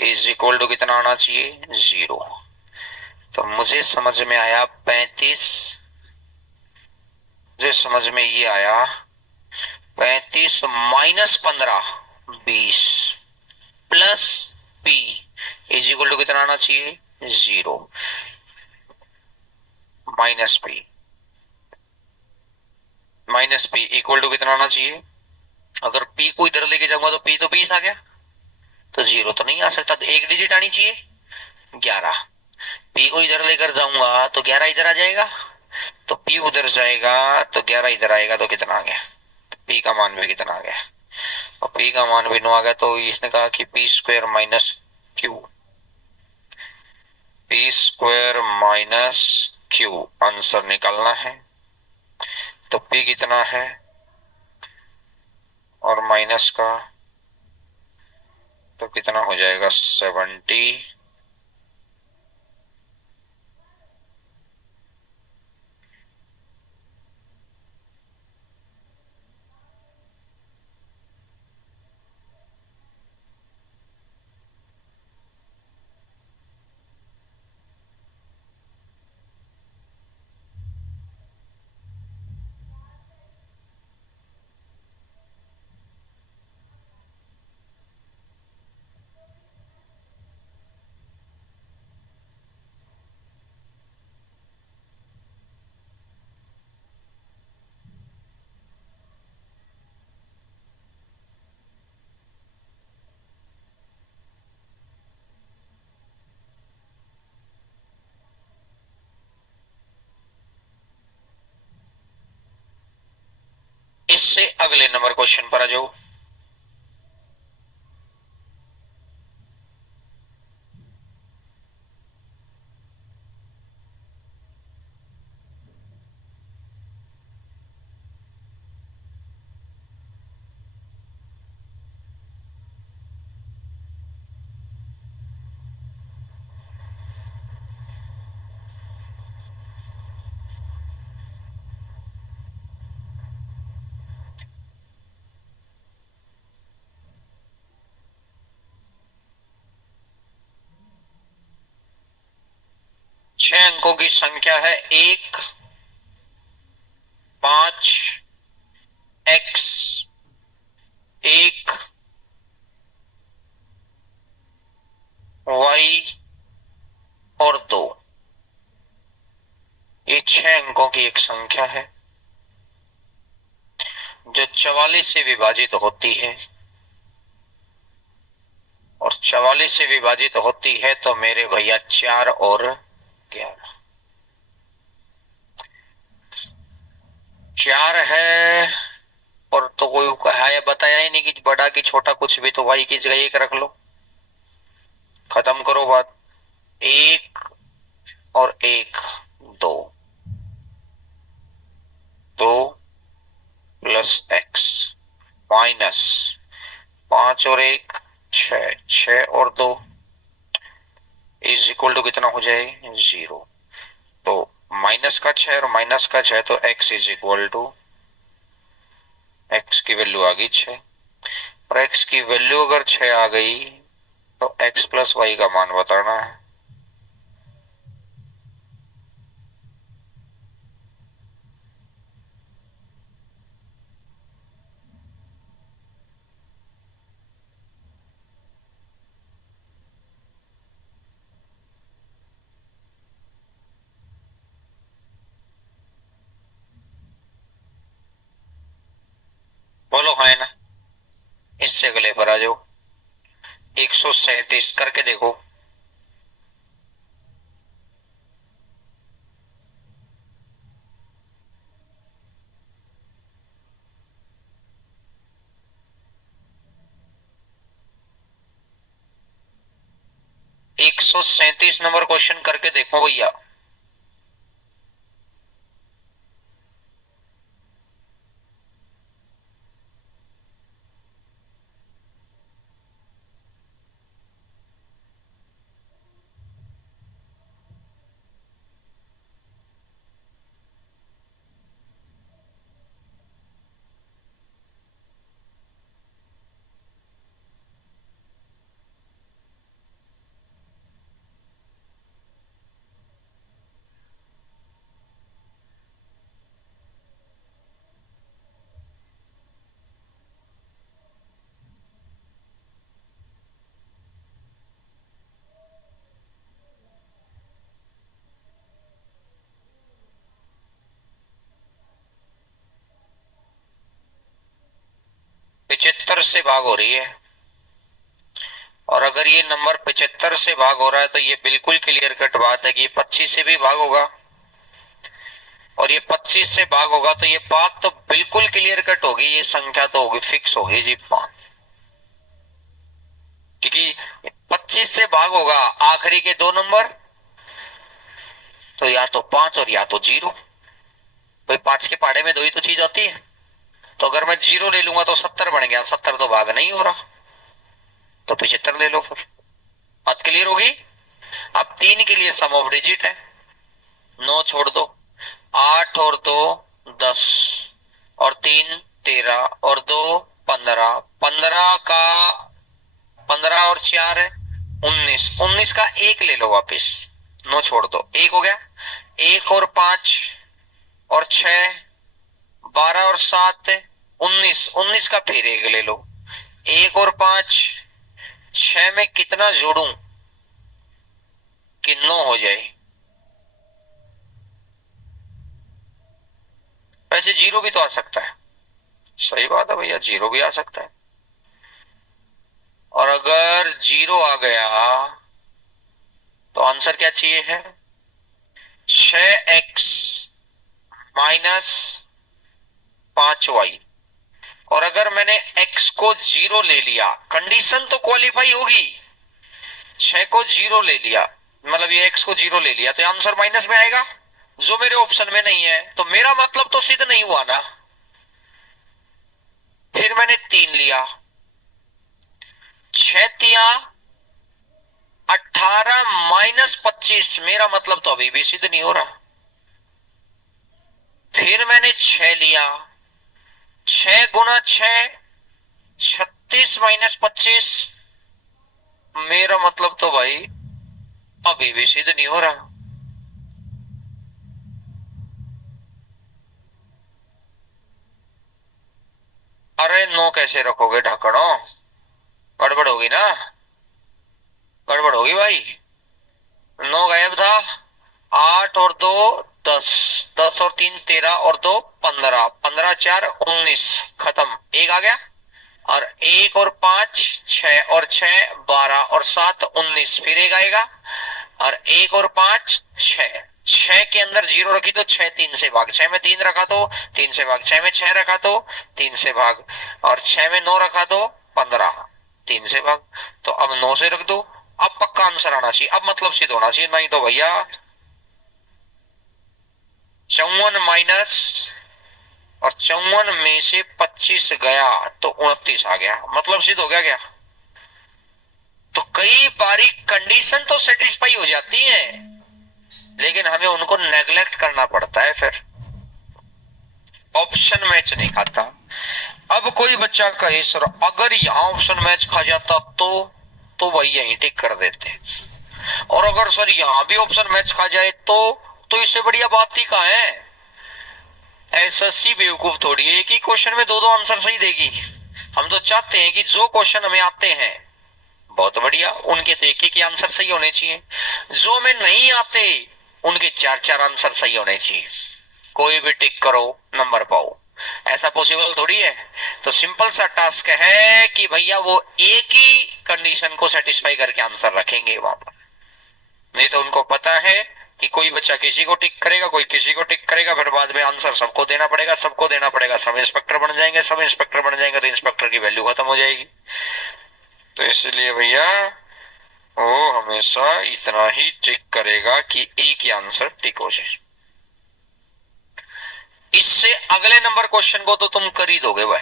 is equal to कितना आना चाहिए 0। तो मुझे समझ में आया 35, मुझे समझ में ये आया 35 minus 15 20 plus P is equal to कितना आना चाहिए 0। माइनस पी इक्वल टू कितना आना चाहिए, अगर पी को इधर लेके जाऊंगा तो पी तो 20 आ गया, तो 0 तो नहीं आ सकता, तो एक डिजिट आनी चाहिए 11। पी को इधर लेकर जाऊंगा तो 11 इधर आ जाएगा, तो पी उधर जाएगा तो 11 इधर आएगा, तो कितना आ गया, तो पी का मान भी कितना आ गया, और पी का मान भी 9 आ गया। तो इसने कहा कि P square minus Q, P square minus Q answer निकालना है। तो पी कितना है और माइनस का, तो कितना हो जाएगा 70। इससे अगले नंबर क्वेश्चन पर आ जाओ। छह अंकों की संख्या है 1 5 x 1 y और 2। ये 6 अंकों की एक संख्या है जो 44 से विभाजित होती है, और 44 से विभाजित होती है तो मेरे भैया 4 और 11 4 है। और तो कोई है बताया ही नहीं कि बड़ा कि छोटा कुछ भी, तो y की जगह 1 रख लो, खत्म करो बात। 1 और 1 2, 2 प्लस x माइनस 5 और 1 6, 6 और 2 इज इक्वल टू कितना हो जाए 0। तो माइनस का 6 और माइनस का 6, तो x is equal to, x की वैल्यू आ गई 6, और x की वैल्यू अगर 6 आ गई तो x प्लस वाई का मान बताना है। बोलो है ना। इससे अगले पर आ जाओ, 137 करके देखो। 137 नंबर क्वेश्चन करके देखो भैया। 75 से भाग हो रही है, और अगर ये नंबर 75 से भाग हो रहा है तो ये बिल्कुल क्लियर कट बात है कि ये 25 से भी भाग होगा, और ये 25 से भाग होगा, तो ये बात तो बिल्कुल क्लियर कट होगी, ये संख्या तो होगी, फिक्स होगी जी 5, क्योंकि 25 से भाग होगा आखिरी के दो नंबर, तो या तो 5 और या तो 0। भाई 5 के पहाड़े में दो ही तो चीज आती है, तो अगर मैं 0 ले लूंगा तो 70 बन गया, 70 तो भाग नहीं हो रहा, तो 75 ले लो फिर। बात क्लियर होगी। अब 3 के लिए सम ऑफ डिजिट है, 9 छोड़ दो, 8 और 2 10, और 3 13, और 2 15, 15 का 15 और 4 है 19, 19 का एक ले लो वापिस, 9 छोड़ दो, एक हो गया, एक और 5 और 6, 12 और 7 19, 19 का फिर एक ले लो, एक और 5, 6 में कितना जोड़ूं कि 9 हो जाए। वैसे 0 भी तो आ सकता है, सही बात है भैया, 0 भी आ सकता है, और अगर 0 आ गया तो आंसर क्या चाहिए है, 6x माइनस 5y। और अगर मैंने x को 0 ले लिया, कंडीशन तो क्वालिफाई होगी, 6 को 0 ले लिया, मतलब ये x को 0 ले लिया, तो आंसर माइनस में आएगा, जो मेरे ऑप्शन में नहीं है, तो मेरा मतलब तो सिद्ध नहीं हुआ ना। फिर मैंने 3 लिया, 6 तिया 18 माइनस 25, मेरा मतलब तो अभी भी सिद्ध नहीं हो रहा। फिर मैंने 6 लिया, 6 गुना 6 36 माइनस 25, मेरा मतलब तो भाई अभी भी सिद्ध नहीं हो रहा। अरे 9 कैसे रखोगे ढकड़ो, गड़बड़ होगी ना, गड़बड़ होगी भाई। 9 गायब था, 8 और 2 10, 10 और 3 13, और 2 15, 15 4 19, खत्म, एक आ गया, और 1 और 5 6, और 6 12, और 7 19, फिर एक आएगा, और 1 और 5 6, 6 के अंदर 0 रखी तो 6 3 से भाग, 6 में 3 रखा तो 3 से भाग, 6 में 6 रखा तो 3 से भाग, और 6 में 9 रखा तो 15, 3 से भाग, तो अब 9 से रख दो। अब पक्का आंसर आना चाहिए, अब मतलब सिद्ध होना चाहिए, नहीं तो भैया 54 माइनस, और 54 में से 25 गया तो 29 आ गया, मतलब सिद्ध हो गया क्या। तो कई बारी कंडीशन तो सेटिस्फाई हो जाती है, लेकिन हमें उनको नेग्लेक्ट करना पड़ता है, फिर ऑप्शन मैच नहीं खाता। अब कोई बच्चा कहे सर अगर यहां ऑप्शन मैच खा जाता तो वही यहीं टिक कर देते, और अगर सर यहां भी ऑप्शन मैच खा जाए तो इससे बढ़िया बात ही कहां है। एसएससी बेवकूफ थोड़ी है, एक ही क्वेश्चन में दो दो आंसर सही देगी। हम तो चाहते हैं कि जो क्वेश्चन हमें आते हैं बहुत बढ़िया, उनके तो एक एक आंसर सही होने चाहिए, जो हमें नहीं आते उनके चार चार आंसर सही होने चाहिए, कोई भी टिक करो नंबर पाओ, ऐसा पॉसिबल थोड़ी है। तो सिंपल सा टास्क है कि भैया वो एक ही कंडीशन को सेटिस्फाई करके आंसर रखेंगे वहां पर, नहीं तो उनको पता है कि कोई बच्चा किसी को टिक करेगा, कोई किसी को टिक करेगा, फिर बाद में आंसर सबको देना पड़ेगा, सबको देना पड़ेगा, सब इंस्पेक्टर बन जाएंगे, सब इंस्पेक्टर बन जाएंगे तो इंस्पेक्टर की वैल्यू खत्म हो जाएगी। तो इसलिए भैया वो हमेशा इतना ही टिक करेगा कि एक ही आंसर टिक हो जाए। इससे अगले नंबर क्वेश्चन को तो तुम कर ही दोगे भाई,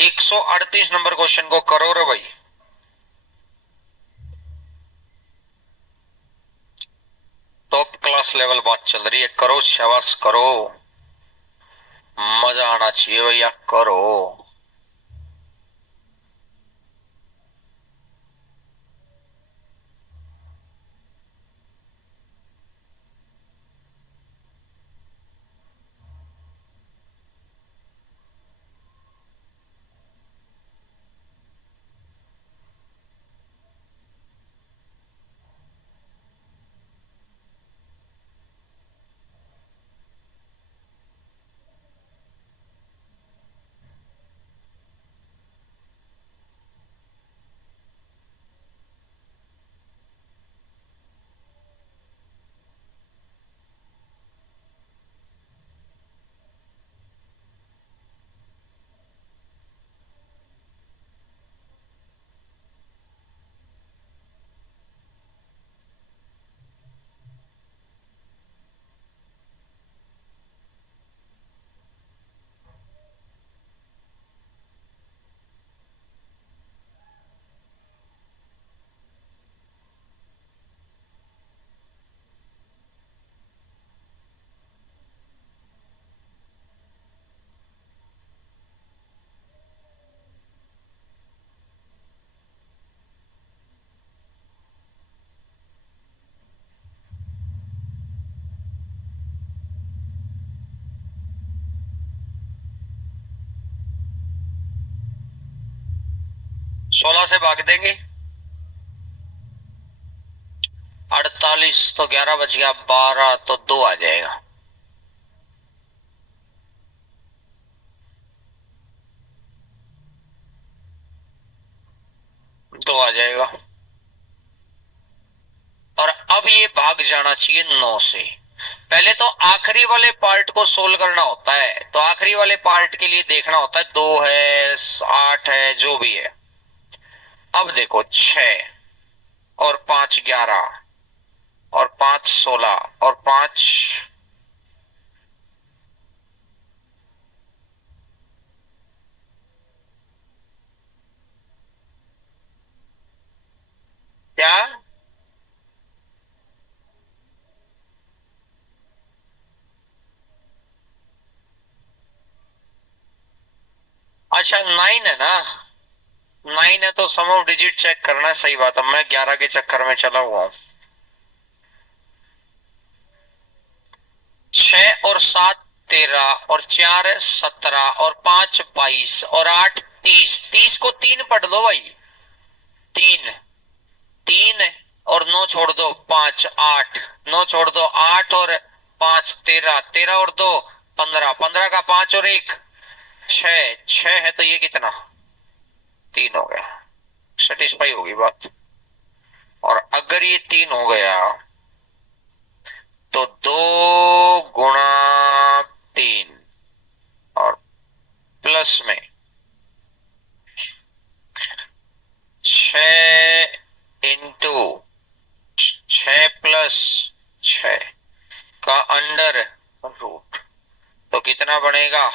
138 नंबर क्वेश्चन को करो रे भाई। टॉप क्लास लेवल बात चल रही है, करो शाबाश करो, मजा आना चाहिए भैया, करो। 16 से भाग देंगे 48, तो 11 बच गया, 12 तो 2 आ जाएगा। 2 आ जाएगा। और अब ये भाग जाना चाहिए 9 से। पहले तो आखिरी वाले पार्ट को सोल्व करना होता है, तो आखिरी वाले पार्ट के लिए देखना होता है 2 है 8 है जो भी है। अब देखो 6 और 5 11 और 5 16 और 5 क्या। अच्छा 9 है ना। 9 है तो सम ऑफ डिजिट चेक करना, सही बात है, मैं 11 के चक्कर में चला हुआ हूं। 6 और 7 13 और 4 17 और 5 22 और 8 30। 30 को 3 पढ़ लो भाई। 3 3 और 9 छोड़ दो 5 8, 9 छोड़ दो 8 और 5 13, 13 और 2 15, 15 का 5 और 1 6, 6 है तो ये कितना 3 हो गया। सेटिस्फाई होगी बात। और अगर ये 3 हो गया तो 2 गुणा 3 और प्लस में 6 इंटू 6 + 6 का अंडर रूट, तो कितना बनेगा।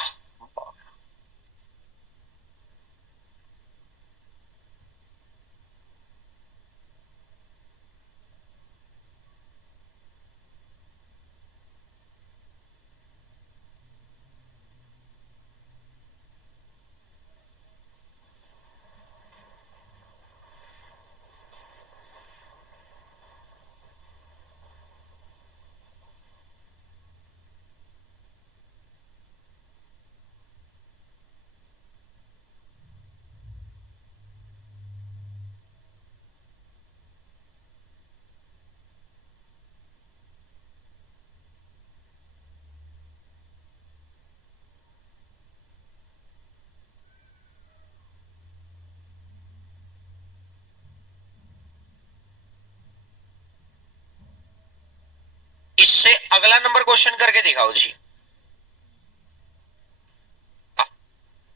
इससे अगला नंबर क्वेश्चन करके दिखाओ जी।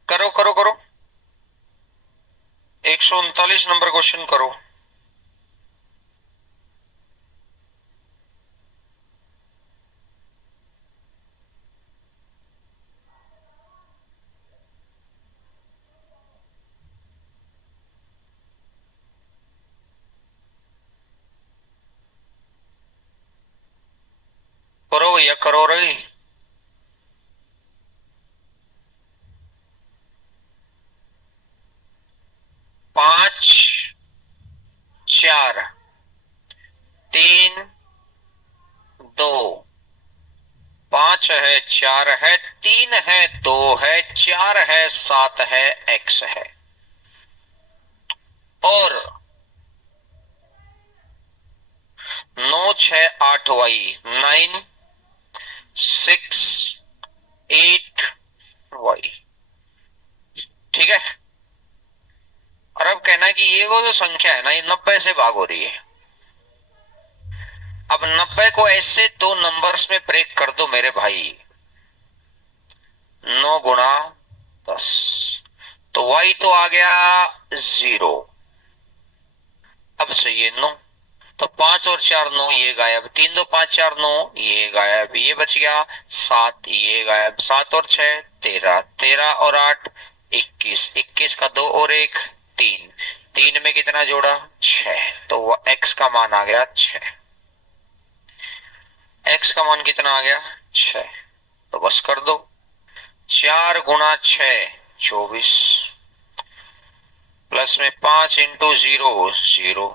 करो करो करो। 139 नंबर क्वेश्चन करो। करो भैया करो रे। 5 4 3 2, 5 है 4 है 3 है 2 है 4 है 7 है x है। और 9 6 8 y 9 6 8 y। ठीक है। और अब कहना है कि ये वो जो संख्या है ना, ये 90 से भाग हो रही है। अब 90 को ऐसे दो नंबर्स में ब्रेक कर दो मेरे भाई। 9 × 10, तो y तो आ गया 0। अब चाहिए 9, तो 5 और 4 9, ये गायब। 3 2 5 4 9, ये गायब। ये बच गया 7, ये गायब। 7 और 6 13, 13 और 8 21, 21 का 2 और 1 3, 3 में कितना जोड़ा 6, तो वो x का मान आ गया 6। x का मान कितना आ गया 6, तो बस कर दो। 4 × 6 24, प्लस में 5 इंटू 0 0,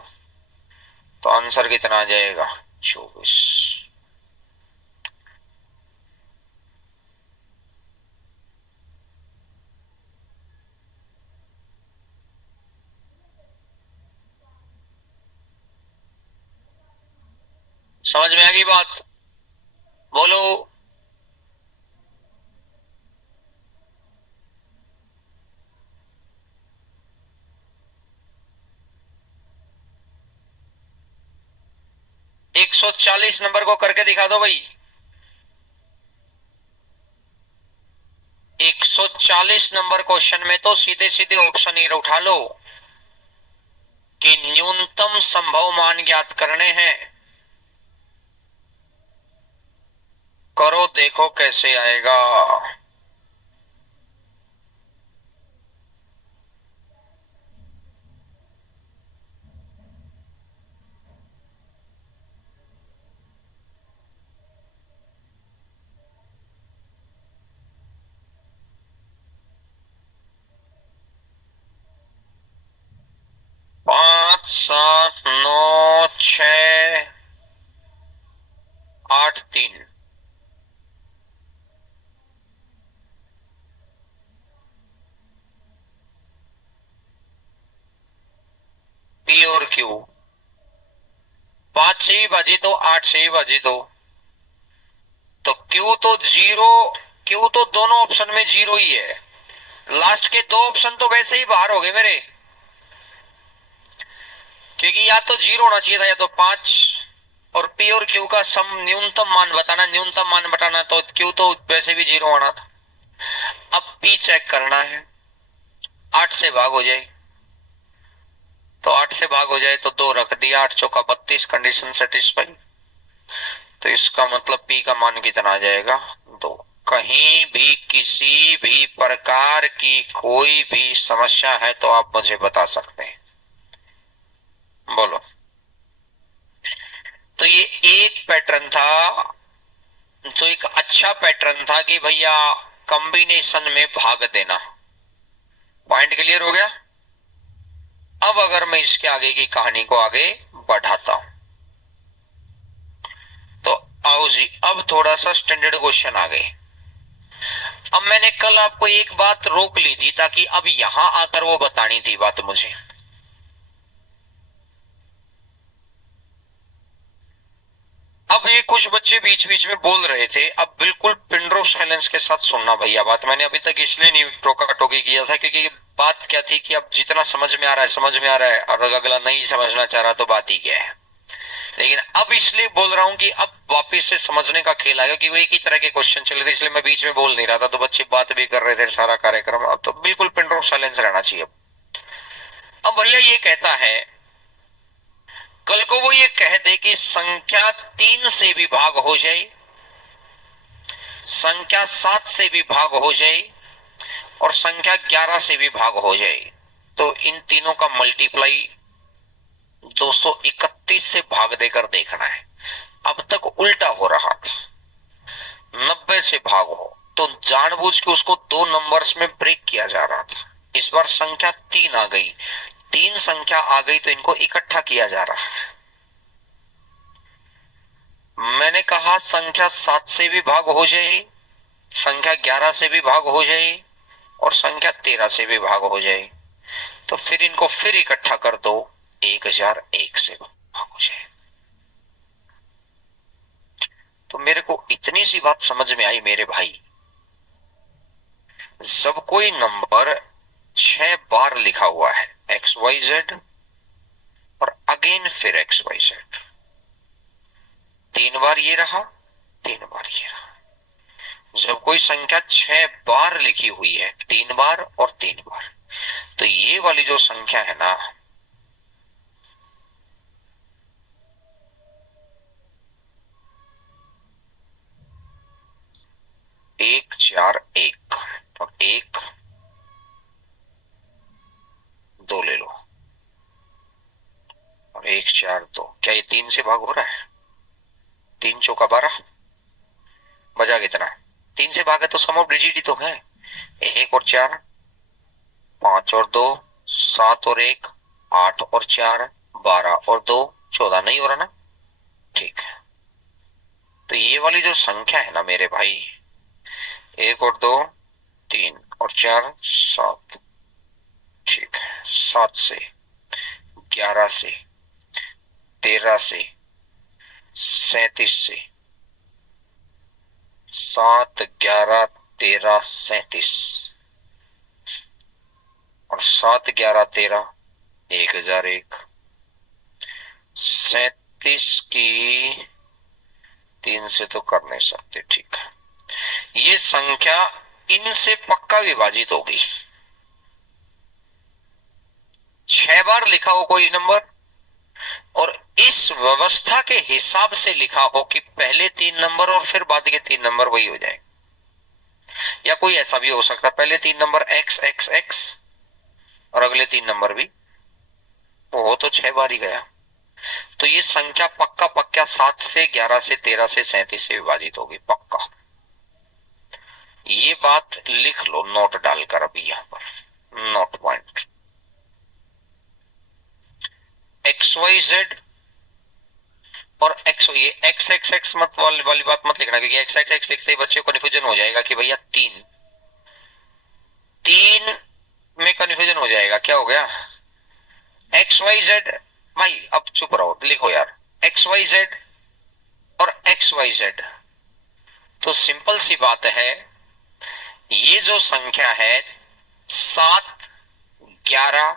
तो आंसर कितना आ जाएगा 24। समझ में आ गई बात? बोलो। 140 नंबर को करके दिखा दो भाई। 140 नंबर क्वेश्चन में तो सीधे सीधे ऑप्शन ये उठा लो कि न्यूनतम संभव मान ज्ञात करने हैं। करो देखो कैसे आएगा। 5 7 9 6 8 3। पी और क्यू। 5 से भी बाजी तो 8 से भी बाजी तो क्यू तो जीरो। क्यू तो दोनों ऑप्शन में जीरो ही है। लास्ट के दो ऑप्शन तो वैसे ही बाहर हो गए मेरे, क्योंकि या तो जीरो होना चाहिए था या तो 5। और पी और क्यू का सम न्यूनतम मान बताना, न्यूनतम मान बताना, तो क्यू तो वैसे भी जीरो आना था। अब पी चेक करना है। 8 से भाग हो जाए तो 8 से भाग हो जाए तो 2 रख दिया, 8 चौका 32, कंडीशन सेटिस्फाई। तो इसका मतलब पी का मान कितना आ जाएगा? 2। कहीं भी किसी भी प्रकार की कोई भी समस्या है तो आप मुझे बता सकते हैं, बोलो। तो ये एक पैटर्न था जो एक अच्छा पैटर्न था कि भैया कॉम्बिनेशन में भाग देना। पॉइंट क्लियर हो गया? अब अगर मैं इसके आगे की कहानी को आगे बढ़ाता हूं तो आओ जी, अब थोड़ा सा स्टैंडर्ड क्वेश्चन आ गए। अब मैंने कल आपको एक बात रोक ली थी ताकि अब यहां आकर वो बतानी थी बात मुझे। अब ये कुछ बच्चे बीच बीच में बोल रहे थे, अब बिल्कुल पिन ड्रॉप साइलेंस के साथ सुनना भैया बात। मैंने अभी तक इसलिए नहीं टोका टोकी किया था क्योंकि बात क्या थी कि अब जितना समझ में आ रहा है समझ में आ रहा है, और अगला नहीं समझना चाह रहा तो बात ही क्या है। लेकिन अब इसलिए बोल रहा हूं कि अब वापिस से समझने का खेल आएगा कि वो एक ही तरह के क्वेश्चन चले थे, इसलिए मैं बीच में बोल नहीं रहा था, तो बच्चे बात भी कर रहे थे सारा कार्यक्रम। अब तो बिल्कुल पिन ड्रॉप साइलेंस रहना चाहिए। अब भैया ये कहता है, कल को वो ये कह दे कि संख्या 3 से भी भाग हो जाए, संख्या 7 से भी भाग हो जाए, और संख्या 11 से भी भाग हो जाए, तो इन तीनों का मल्टीप्लाई 231 से भाग देकर देखना है। अब तक उल्टा हो रहा था, 90 से भाग हो, तो जानबूझ के उसको दो नंबर्स में ब्रेक किया जा रहा था। इस बार संख्या 3 आ गई, 3 संख्या आ गई तो इनको इकट्ठा किया जा रहा है। मैंने कहा संख्या 7 से भी भाग हो जाए, संख्या 11 से भी भाग हो जाए, और संख्या 13 से भी भाग हो जाए, तो फिर इनको फिर इकट्ठा कर दो, 1001 से भाग हो जाए। तो मेरे को इतनी सी बात समझ में आई मेरे भाई, जब कोई नंबर 6 बार लिखा हुआ है XYZ, और अगेन फिर XYZ, 3 बार ये रहा, 3 बार ये रहा। जब कोई संख्या 6 बार लिखी हुई है, 3 बार और 3 बार, तो ये वाली जो संख्या है ना, एक 4 1, और 1 2 ले लो, और 1 4 2, क्या ये 3 से भाग हो रहा है? 3 चौका 12, बजा कितना? 3 से भागे तो सम ऑफ डिजिट ही तो है। 1 और 4, 5 और 2, 7 और 1, 8 और 4, 12 और 2, 14, नहीं हो रहा ना? ठीक है, तो ये वाली जो संख्या है ना मेरे भाई, 1 और 2 3 और 4 7, ठीक है, 7 से, 11 से, 13 से, 37 से 7, 11, 13, 37 और 7, 11, 13 1001। 37 की 3 से तो कर नहीं सकते, ठीक है। ये संख्या इनसे पक्का विभाजित होगी। 6 बार लिखा हो कोई नंबर और इस व्यवस्था के हिसाब से लिखा हो कि पहले 3 नंबर और फिर बाद के 3 नंबर वही हो जाए, या कोई ऐसा भी हो सकता है पहले 3 नंबर एक्स एक्स एक्स और अगले 3 नंबर भी, वो तो 6 बार ही गया। तो ये संख्या पक्का पक्का 7 से 11 से 13 से 37 से विभाजित होगी, पक्का। ये बात लिख लो नोट डालकर अभी यहां पर, note point. X Y Z और एक्स, ये एक्स एक्स एक्स मत वाली बात मत लिखना, क्योंकि एक्स एक्स एक्स लिखते ही बच्चे को कन्फ्यूजन हो जाएगा कि भैया 3 3 में कन्फ्यूजन हो जाएगा, क्या हो गया एक्स वाई जेड। भाई अब चुप रहो, लिखो यार एक्स वाई जेड और एक्स वाई जेड। तो सिंपल सी बात है, ये जो संख्या है 7, 11,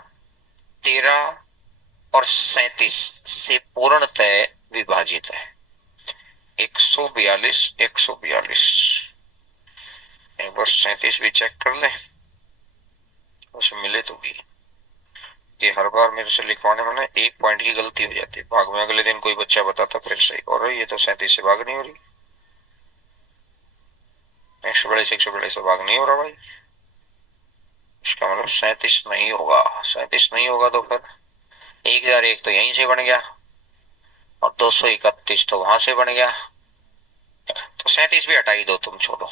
13 और 37 से पूर्णतः विभाजित है। 142, 142। एक बार 37 भी चेक कर ले, उसे मिले तो भी। कि हर बार मेरे से लिखवाने में ना 1 पॉइंट की गलती हो जाती है, भाग में अगले दिन कोई बच्चा बताता फिर सही, और ये तो 37 से भाग नहीं हो रही, 142, 142 से भाग नहीं हो रहा भाई। इसका मतलब 37 नहीं होगा, 37 नहीं होगा तो फिर 1001 तो यहीं से बन गया और 231 तो वहां से बन गया, तो 37 भी हटा ही दो तुम, छोड़ो।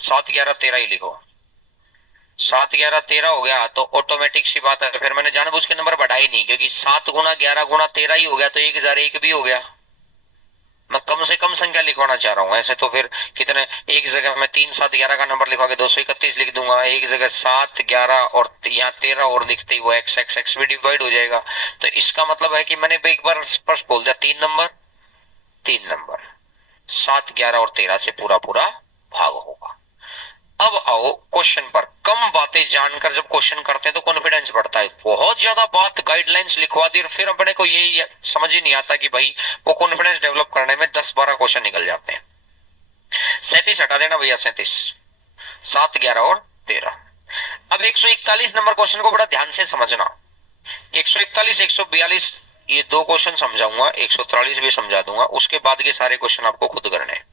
7, 11, 13 ही लिखो। 7, 11, 13 हो गया तो ऑटोमेटिक सी बात है, फिर मैंने जानबूझ के नंबर बढ़ाई नहीं, क्योंकि 7 गुना 11 गुना 13 ही हो गया, तो 1001 भी हो गया। मैं कम से कम संख्या लिखवाना चाह रहा हूं, ऐसे तो फिर कितने, एक जगह मैं 3, 7, 11 का नंबर लिखवा के 231 लिख दूंगा, एक जगह 7, 11 और यहाँ 13 और लिखते ही वो एक्स एक्स एक्स भी डिवाइड हो जाएगा। तो इसका मतलब है कि मैंने एक बार स्पष्ट बोल दिया, 3 नंबर 3 नंबर 7, 11 और 13 से पूरा पूरा भाग होगा। अब आओ क्वेश्चन पर। कम बातें जानकर जब क्वेश्चन करते हैं तो कॉन्फिडेंस बढ़ता है, बहुत ज्यादा बात गाइडलाइंस लिखवा दी और फिर अपने को ये समझ ही नहीं आता कि भाई वो कॉन्फिडेंस डेवलप करने में 10-12 क्वेश्चन निकल जाते हैं। 37 हटा देना भैया, 37, 7, 11 और 13। अब 141 नंबर क्वेश्चन को बड़ा ध्यान से समझना। 141, 142 ये 2 क्वेश्चन समझाऊंगा, 143 भी समझा दूंगा, उसके बाद के सारे क्वेश्चन आपको खुद करने हैं।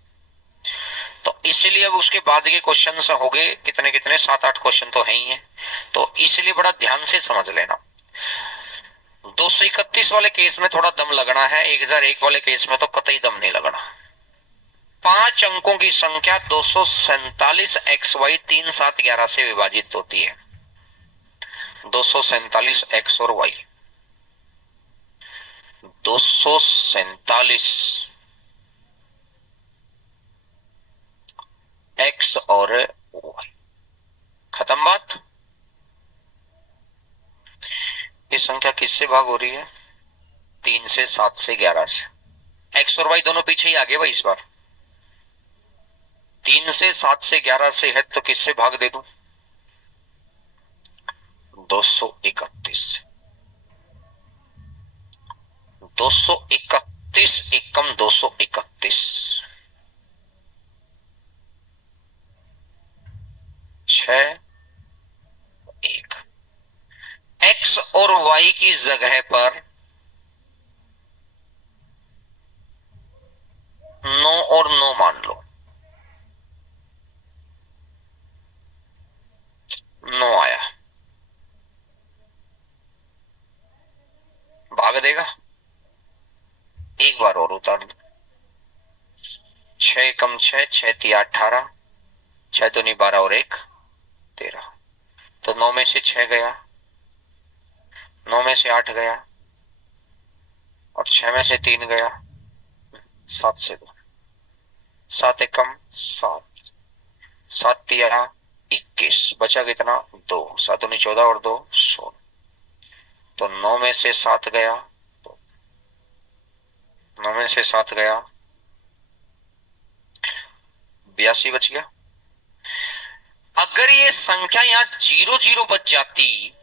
तो इसलिए अब उसके बाद के क्वेश्चन हो गए कितने कितने, 7-8 क्वेश्चन तो है ही है, तो इसलिए बड़ा ध्यान से समझ लेना। 231 वाले केस में थोड़ा दम लगना है, 1001 वाले केस में तो कतई दम नहीं लगना। 5 अंकों की संख्या 247 एक्स वाई 3, 7, 11 से विभाजित होती है। 247 एक्स और वाई, 247 एक्स और वाई, खत्म बात। ये संख्या किससे भाग हो रही है, 3 से, 7 से, 11 से। एक्स और वाई दोनों पीछे ही आ गए भाई इस बार। 3 से, 7 से, 11 से है तो किससे भाग दे दूं, 231 से। 231 एकम 231, 6, 1। एक्स और वाई की जगह पर 9 और 9 मान लो, 9 आया, भाग देगा। एक बार और उतार दो, 6 कम 6, 6 तिया 18, 6 दूनी 12 और 1 13, तो 9 में से 6 गया, 9 में से 8 गया और 6 में से 3 गया, 7 से 2, 7 एकम 7, 7 तिया 21, बचा कितना 2, 7 दूनी 14 और 2 16, तो 9 में से 7 गया, 9 में से 7 गया, 82 बच गया। अगर ये संख्या यहां 0 0 बच जाती,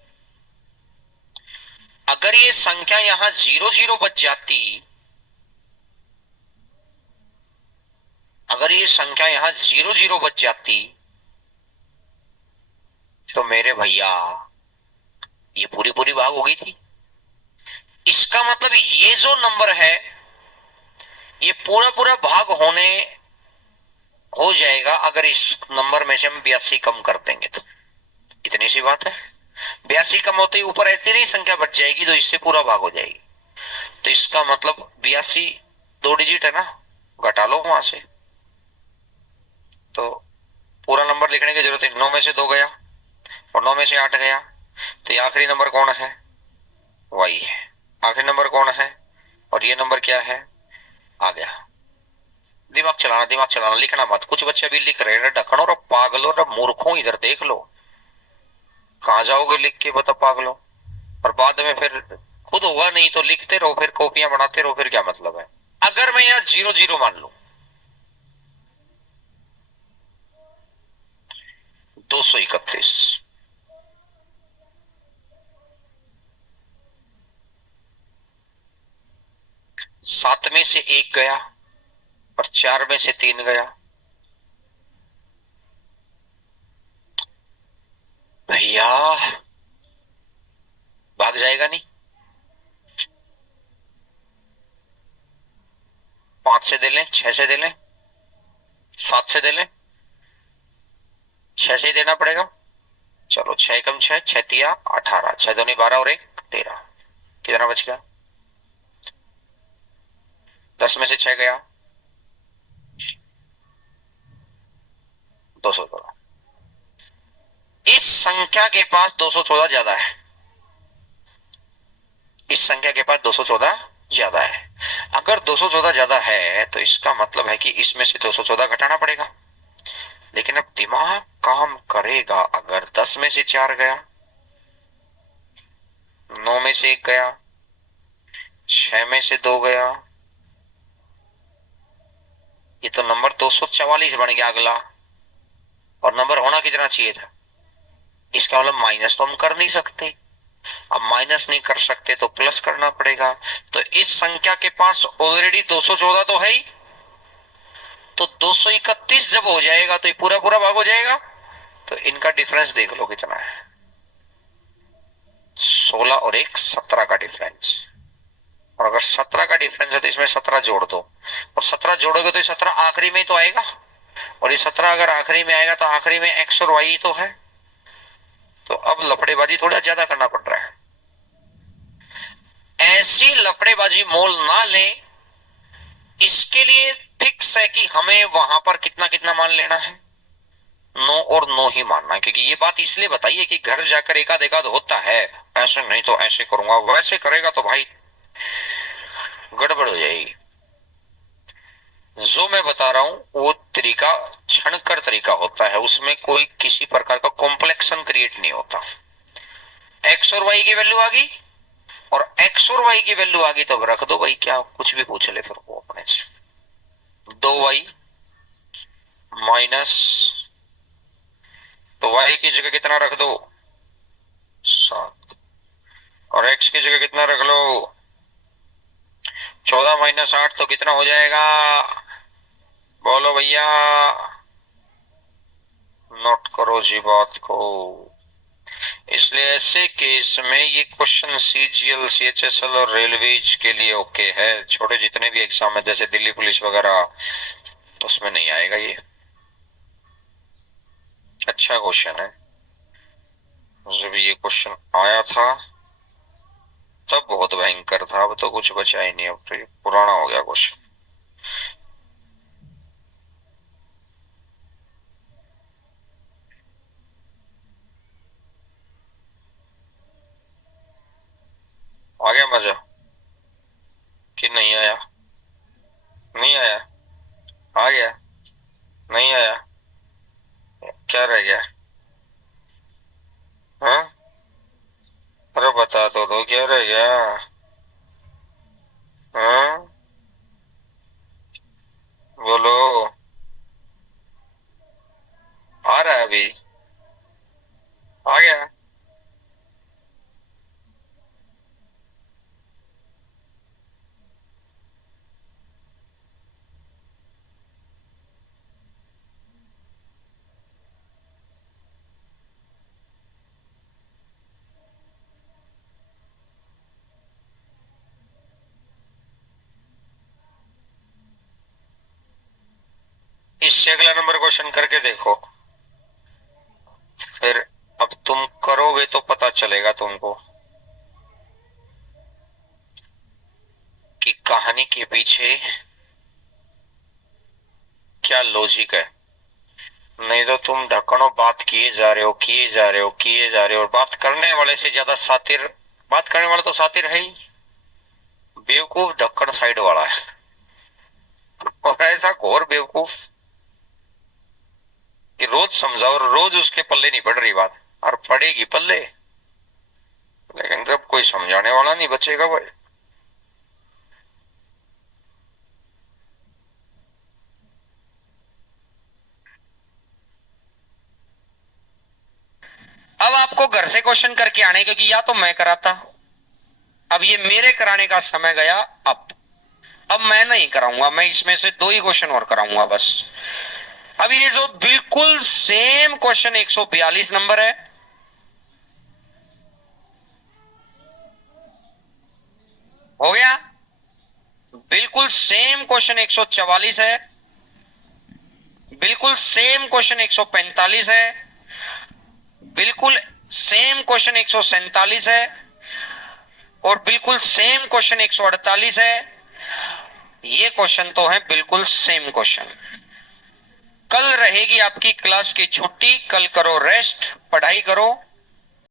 अगर ये संख्या यहां 0 0 बच जाती, अगर ये संख्या यहां 0 0 बच जाती, तो मेरे भैया ये पूरी पूरी भाग हो गई थी। इसका मतलब ये जो नंबर है ये पूरा पूरा भाग होने हो जाएगा अगर इस नंबर में से हम 82 कम कर देंगे तो। इतनी सी बात है। 82 कम होते ही ऊपर ऐसी नहीं संख्या बच जाएगी तो इससे पूरा भाग हो जाएगी। तो इसका मतलब 82 दो डिजिट है ना, घटा लो वहां से, तो पूरा नंबर लिखने की जरूरत है। 9 में से 2 गया और 9 में से 8 गया, तो ये आखिरी नंबर कौन है? वही है। आखिरी नंबर कौन है और ये नंबर क्या है? आ गया। दिमाग चलाना, दिमाग चलाना, लिखना मत। कुछ बच्चे अभी लिख रहे हैं ढक्कन, और पागलों और मूर्खों इधर देख लो, कहां जाओगे लिख के बता पागलों। और बाद में फिर खुद हुआ नहीं तो लिखते रहो, फिर कॉपियां बनाते रहो, फिर क्या मतलब है। अगर मैं यहां 0 0 मान लू, 231, 7 में से 1 गया और 4 में से 3 गया, भैया भाग जाएगा नहीं? 5 से दे लें, 6 से दे लें, 7 से दे लें, 6 से ही देना पड़ेगा। चलो 6 कम 6, 6 तिया 18, 6 दूनी 12 और 1 13, कितना बच गया? 10 में से 6 गया, 214। इस संख्या के पास 214 ज्यादा है, इस संख्या के पास 214 ज्यादा है। अगर 214 ज्यादा है तो इसका मतलब है कि इसमें से 214 घटाना पड़ेगा। लेकिन अब दिमाग काम करेगा। अगर 10 में से 4 गया, 9 में से 1 गया, 6 में से 2 गया, ये तो नंबर 244 बन गया अगला। और नंबर होना कितना चाहिए था? इसका मतलब माइनस तो हम कर नहीं सकते। अब माइनस नहीं कर सकते तो प्लस करना पड़ेगा। तो इस संख्या के पास ऑलरेडी 214 तो है ही, तो 231 जब हो जाएगा तो ये पूरा पूरा भाग हो जाएगा। तो इनका डिफरेंस देख लो कितना है, 16 और 1 17 का डिफरेंस। और अगर 17 का डिफरेंस है तो इसमें 17 जोड़ दो, और 17 जोड़ोगे तो ये 17 आखिरी में ही तो आएगा। और ये 17 अगर आखिरी में आएगा तो आखिरी में एक्स और वाई तो है। तो अब लफड़ेबाजी थोड़ा ज्यादा करना पड़ रहा है। ऐसी लफड़ेबाजी मोल ना लें, इसके लिए फिक्स है कि हमें वहां पर कितना कितना मान लेना है, नो और नो ही मानना है। क्योंकि ये बात इसलिए बताइए कि घर जाकर एकाध एकाध होता है, ऐसे नहीं तो ऐसे करूंगा, वैसे करेगा तो भाई गड़बड़ हो जाएगी। जो मैं बता रहा हूं वो तरीका क्षणकर तरीका होता है, उसमें कोई किसी प्रकार का कॉम्प्लेक्सन क्रिएट नहीं होता। एक्स और वाई की वैल्यू आ गई, और एक्स और वाई की वैल्यू आ गई तो अब रख दो भाई, क्या कुछ भी पूछ ले फिर वो अपने से। 2y माइनस, तो y की जगह कितना रख दो? 7। और x की जगह कितना रख लो? 14 - 8 तो कितना हो जाएगा? बोलो भैया, नोट करो जी बात को। इसलिए ऐसे केस में ये क्वेश्चन सीजीएल, सीएचएसएल और रेलवेज के लिए ओके है। छोटे जितने भी एग्जाम है जैसे दिल्ली पुलिस वगैरह, उसमें नहीं आएगा ये। अच्छा क्वेश्चन है। जब ये क्वेश्चन आया था तब बहुत भयंकर था, अब तो कुछ बचा ही नहीं, अब तो ये पुराना हो गया क्वेश्चन। आ गया मजा कि नहीं आया? नहीं आया? आ गया? नहीं आया? क्या रह गया? हाँ, अरे बता तो दो क्या रह गया? हाँ, बोलो। आ रहा है अभी। आ गया। इससे अगला नंबर क्वेश्चन करके देखो, फिर अब तुम करोगे तो पता चलेगा तुमको कि कहानी के पीछे क्या लॉजिक है। नहीं तो तुम ढक्कनों बात किए जा रहे हो, किए जा रहे हो, किए जा रहे हो, और बात करने वाले से ज्यादा सातिर, बात करने वाला तो सातिर है ही, बेवकूफ ढक्कन साइड वाला है। और ऐसा घोर बेवकूफ कि रोज समझाओ और रोज उसके पल्ले नहीं पड़ रही बात, और पड़ेगी पल्ले, लेकिन जब कोई समझाने वाला नहीं बचेगा भाई। अब आपको घर से क्वेश्चन करके आने, क्योंकि या तो मैं कराता, अब ये मेरे कराने का समय गया। अब मैं नहीं कराऊंगा, मैं इसमें से दो ही क्वेश्चन और कराऊंगा बस। अब ये जो बिल्कुल सेम क्वेश्चन 142 नंबर है, हो गया। बिल्कुल सेम क्वेश्चन 144 है, बिल्कुल सेम क्वेश्चन 145 है, बिल्कुल सेम क्वेश्चन 147 है, और बिल्कुल सेम क्वेश्चन 148 है। ये क्वेश्चन तो है बिल्कुल सेम क्वेश्चन। कल रहेगी आपकी क्लास की छुट्टी, कल करो रेस्ट, पढ़ाई करो।